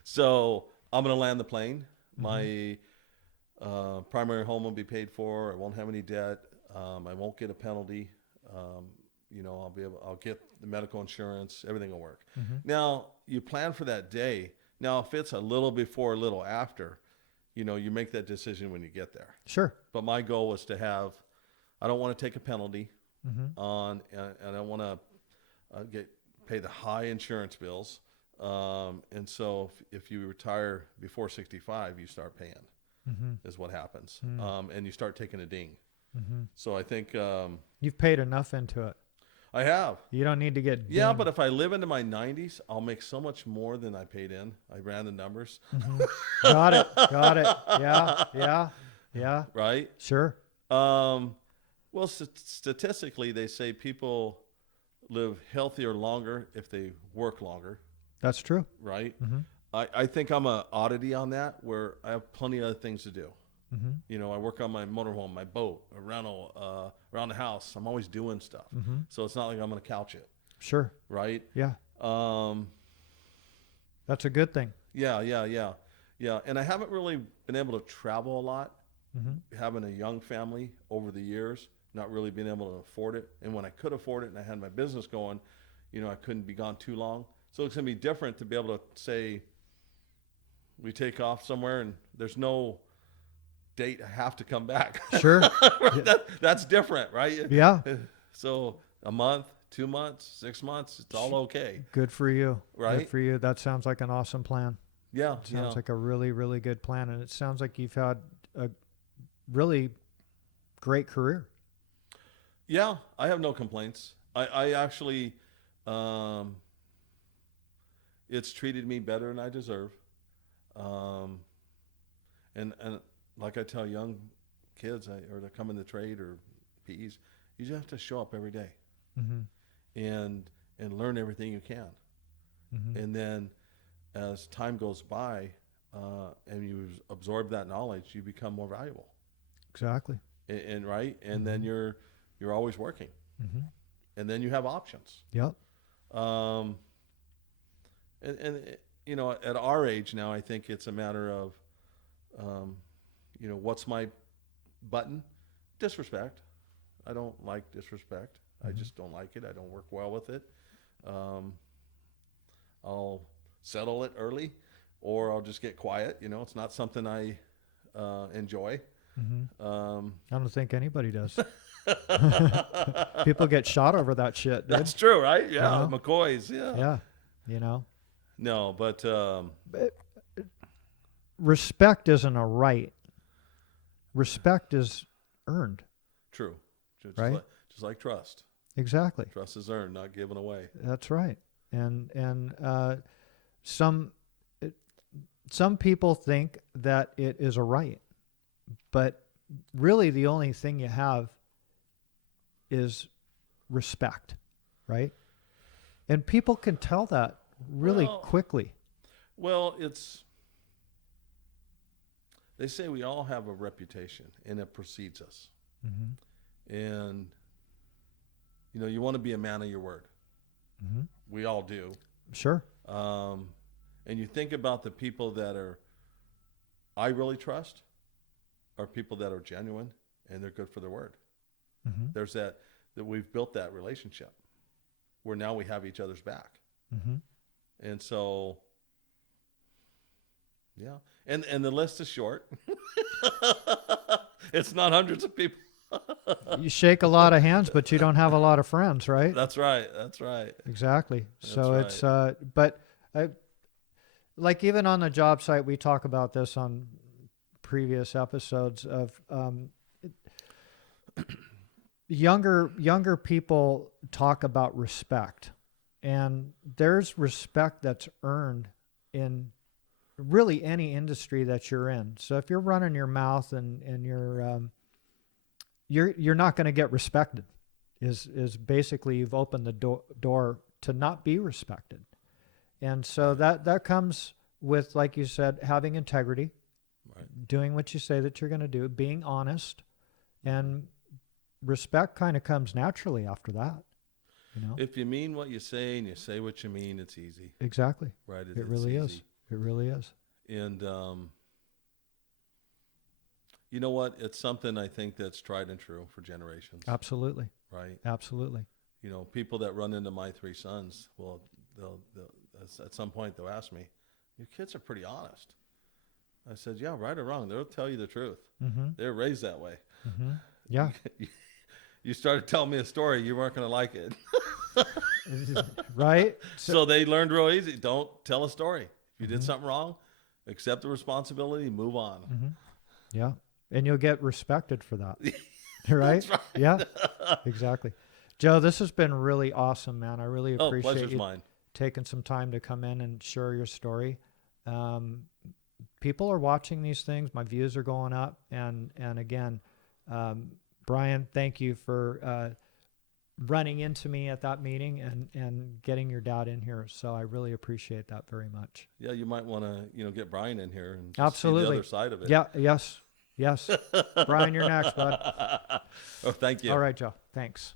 So I'm going to land the plane. Mhm. My primary home will be paid for. I won't have any debt. I won't get a penalty. I'll get the medical insurance. Everything will work. Mhm. Now, you plan for that day. Now, if it's a little before, a little after, you make that decision when you get there. Sure. But my goal was to I don't want to take a penalty Mhm. and I don't want to pay the high insurance bills. And so if you retire before 65, you start paying, Mhm. is what happens. Mm. And you start taking a ding. Mhm. So I think You've paid enough into it. I have. You don't need to get Yeah, dinged. but if I live into my 90s, I'll make so much more than I paid in. I ran the numbers. Mhm. Got it. Got it. Yeah. Yeah. Yeah. Right? Sure. Well, statistically, they say people live healthier longer if they work longer, That's true. right? Mhm. I think I'm an oddity on that, where I have plenty of other things to do. Mhm. I work on my motorhome, my boat, around the house. I'm always doing stuff. Mhm. So it's not like I'm going to couch it, Sure. right? Yeah. Um, That's a good thing. yeah. And I haven't really been able to travel a lot, Mhm. having a young family over the years, not really being able to afford it. And when I could afford it and I had my business going, I couldn't be gone too long. So it's going to be different to be able to say, we take off somewhere and there's no date I have to come back. Sure. That's different, right? Yeah. So a month, 2 months, 6 months, it's all okay. Good for you. Right? Good for you. That sounds like an awesome plan. Yeah. Sounds like a really, really good plan. And it sounds like you've had a really great career. Yeah, I have no complaints. I actually, it's treated me better than I deserve. And like I tell young kids or that come in the trade or PEs, you just have to show up every day Mm-hmm. and learn everything you can. Mm-hmm. And then as time goes by and you absorb that knowledge, you become more valuable. Exactly. And right, and then you're always working, Mm-hmm. and then you have options. Yep. And at our age now, I think it's a matter of, what's my button? Disrespect. I don't like disrespect. I just don't like it. I don't work well with it. I'll settle it early, or I'll just get quiet. It's not something I enjoy. Mm-hmm. Um, I don't think anybody does. People get shot over that shit, dude. that's true, right? Yeah, You know? McCoy's. Yeah. Yeah. You know, No, but respect isn't a right. Respect is earned. true. Just Right? just like trust. Exactly. Trust is earned, not given away. That's right. And some people think that it is a right, but really the only thing you have is respect, right? And people can tell that really Well- quickly. Well, they say we all have a reputation, and it precedes us. Mm-hmm. And you want to be a man of your word. Mm-hmm. We all do. Sure. And you think about the people that I really trust, are people that are genuine and they're good for their word. Mm-hmm. There's that we've built that relationship where now we have each other's back. Mm-hmm. And so Yeah. And the list is short. It's not hundreds of people. You shake a lot of hands, but you don't have a lot of friends, right? That's right. That's right. Exactly. So That's it's, right. but I, like even on the job site, we talk about this on previous episodes of younger people talk about respect, and there's respect that's earned in really any industry that you're in. So if you're running your mouth and you're not going to get respected. Is basically you've opened the door to not be respected, and so that comes with, like you said, having integrity, Right. doing what you say that you're going to do, being honest, and respect kind of comes naturally after that. You know, If you mean what you say and you say what you mean, it's easy. exactly. Right. It It's really is. easy. It really is. And you know what? It's something I think that's tried and true for generations. Absolutely. Right. Absolutely. You know, people that run into my three sons, well, they'll at some point they'll ask me, "Your kids are pretty honest." I said, "Yeah, right or wrong, they'll tell you the truth. Mm-hmm. They're raised that way." Mm-hmm. Yeah. You started telling me a story, you weren't going to like it. Right. So they learned real easy. Don't tell a story. If you did Mhm. something wrong, accept the responsibility, move on. Mm-hmm. Yeah. And you'll get respected for that. Right? That's right. Yeah, exactly. Joe, this has been really awesome, man. I really Oh, appreciate pleasure's you mine. taking some time to come in and share your story. Um, People are watching these things. My views are going up. And again, Brian, thank you for running into me at that meeting and getting your dad in here. So I really appreciate that very much. Yeah, you might want to, get Brian in here and just see Absolutely. the other side of it. Yeah. Yes. Yes. Brian, you're next, bud. Oh, thank you. All right, Joe. Thanks.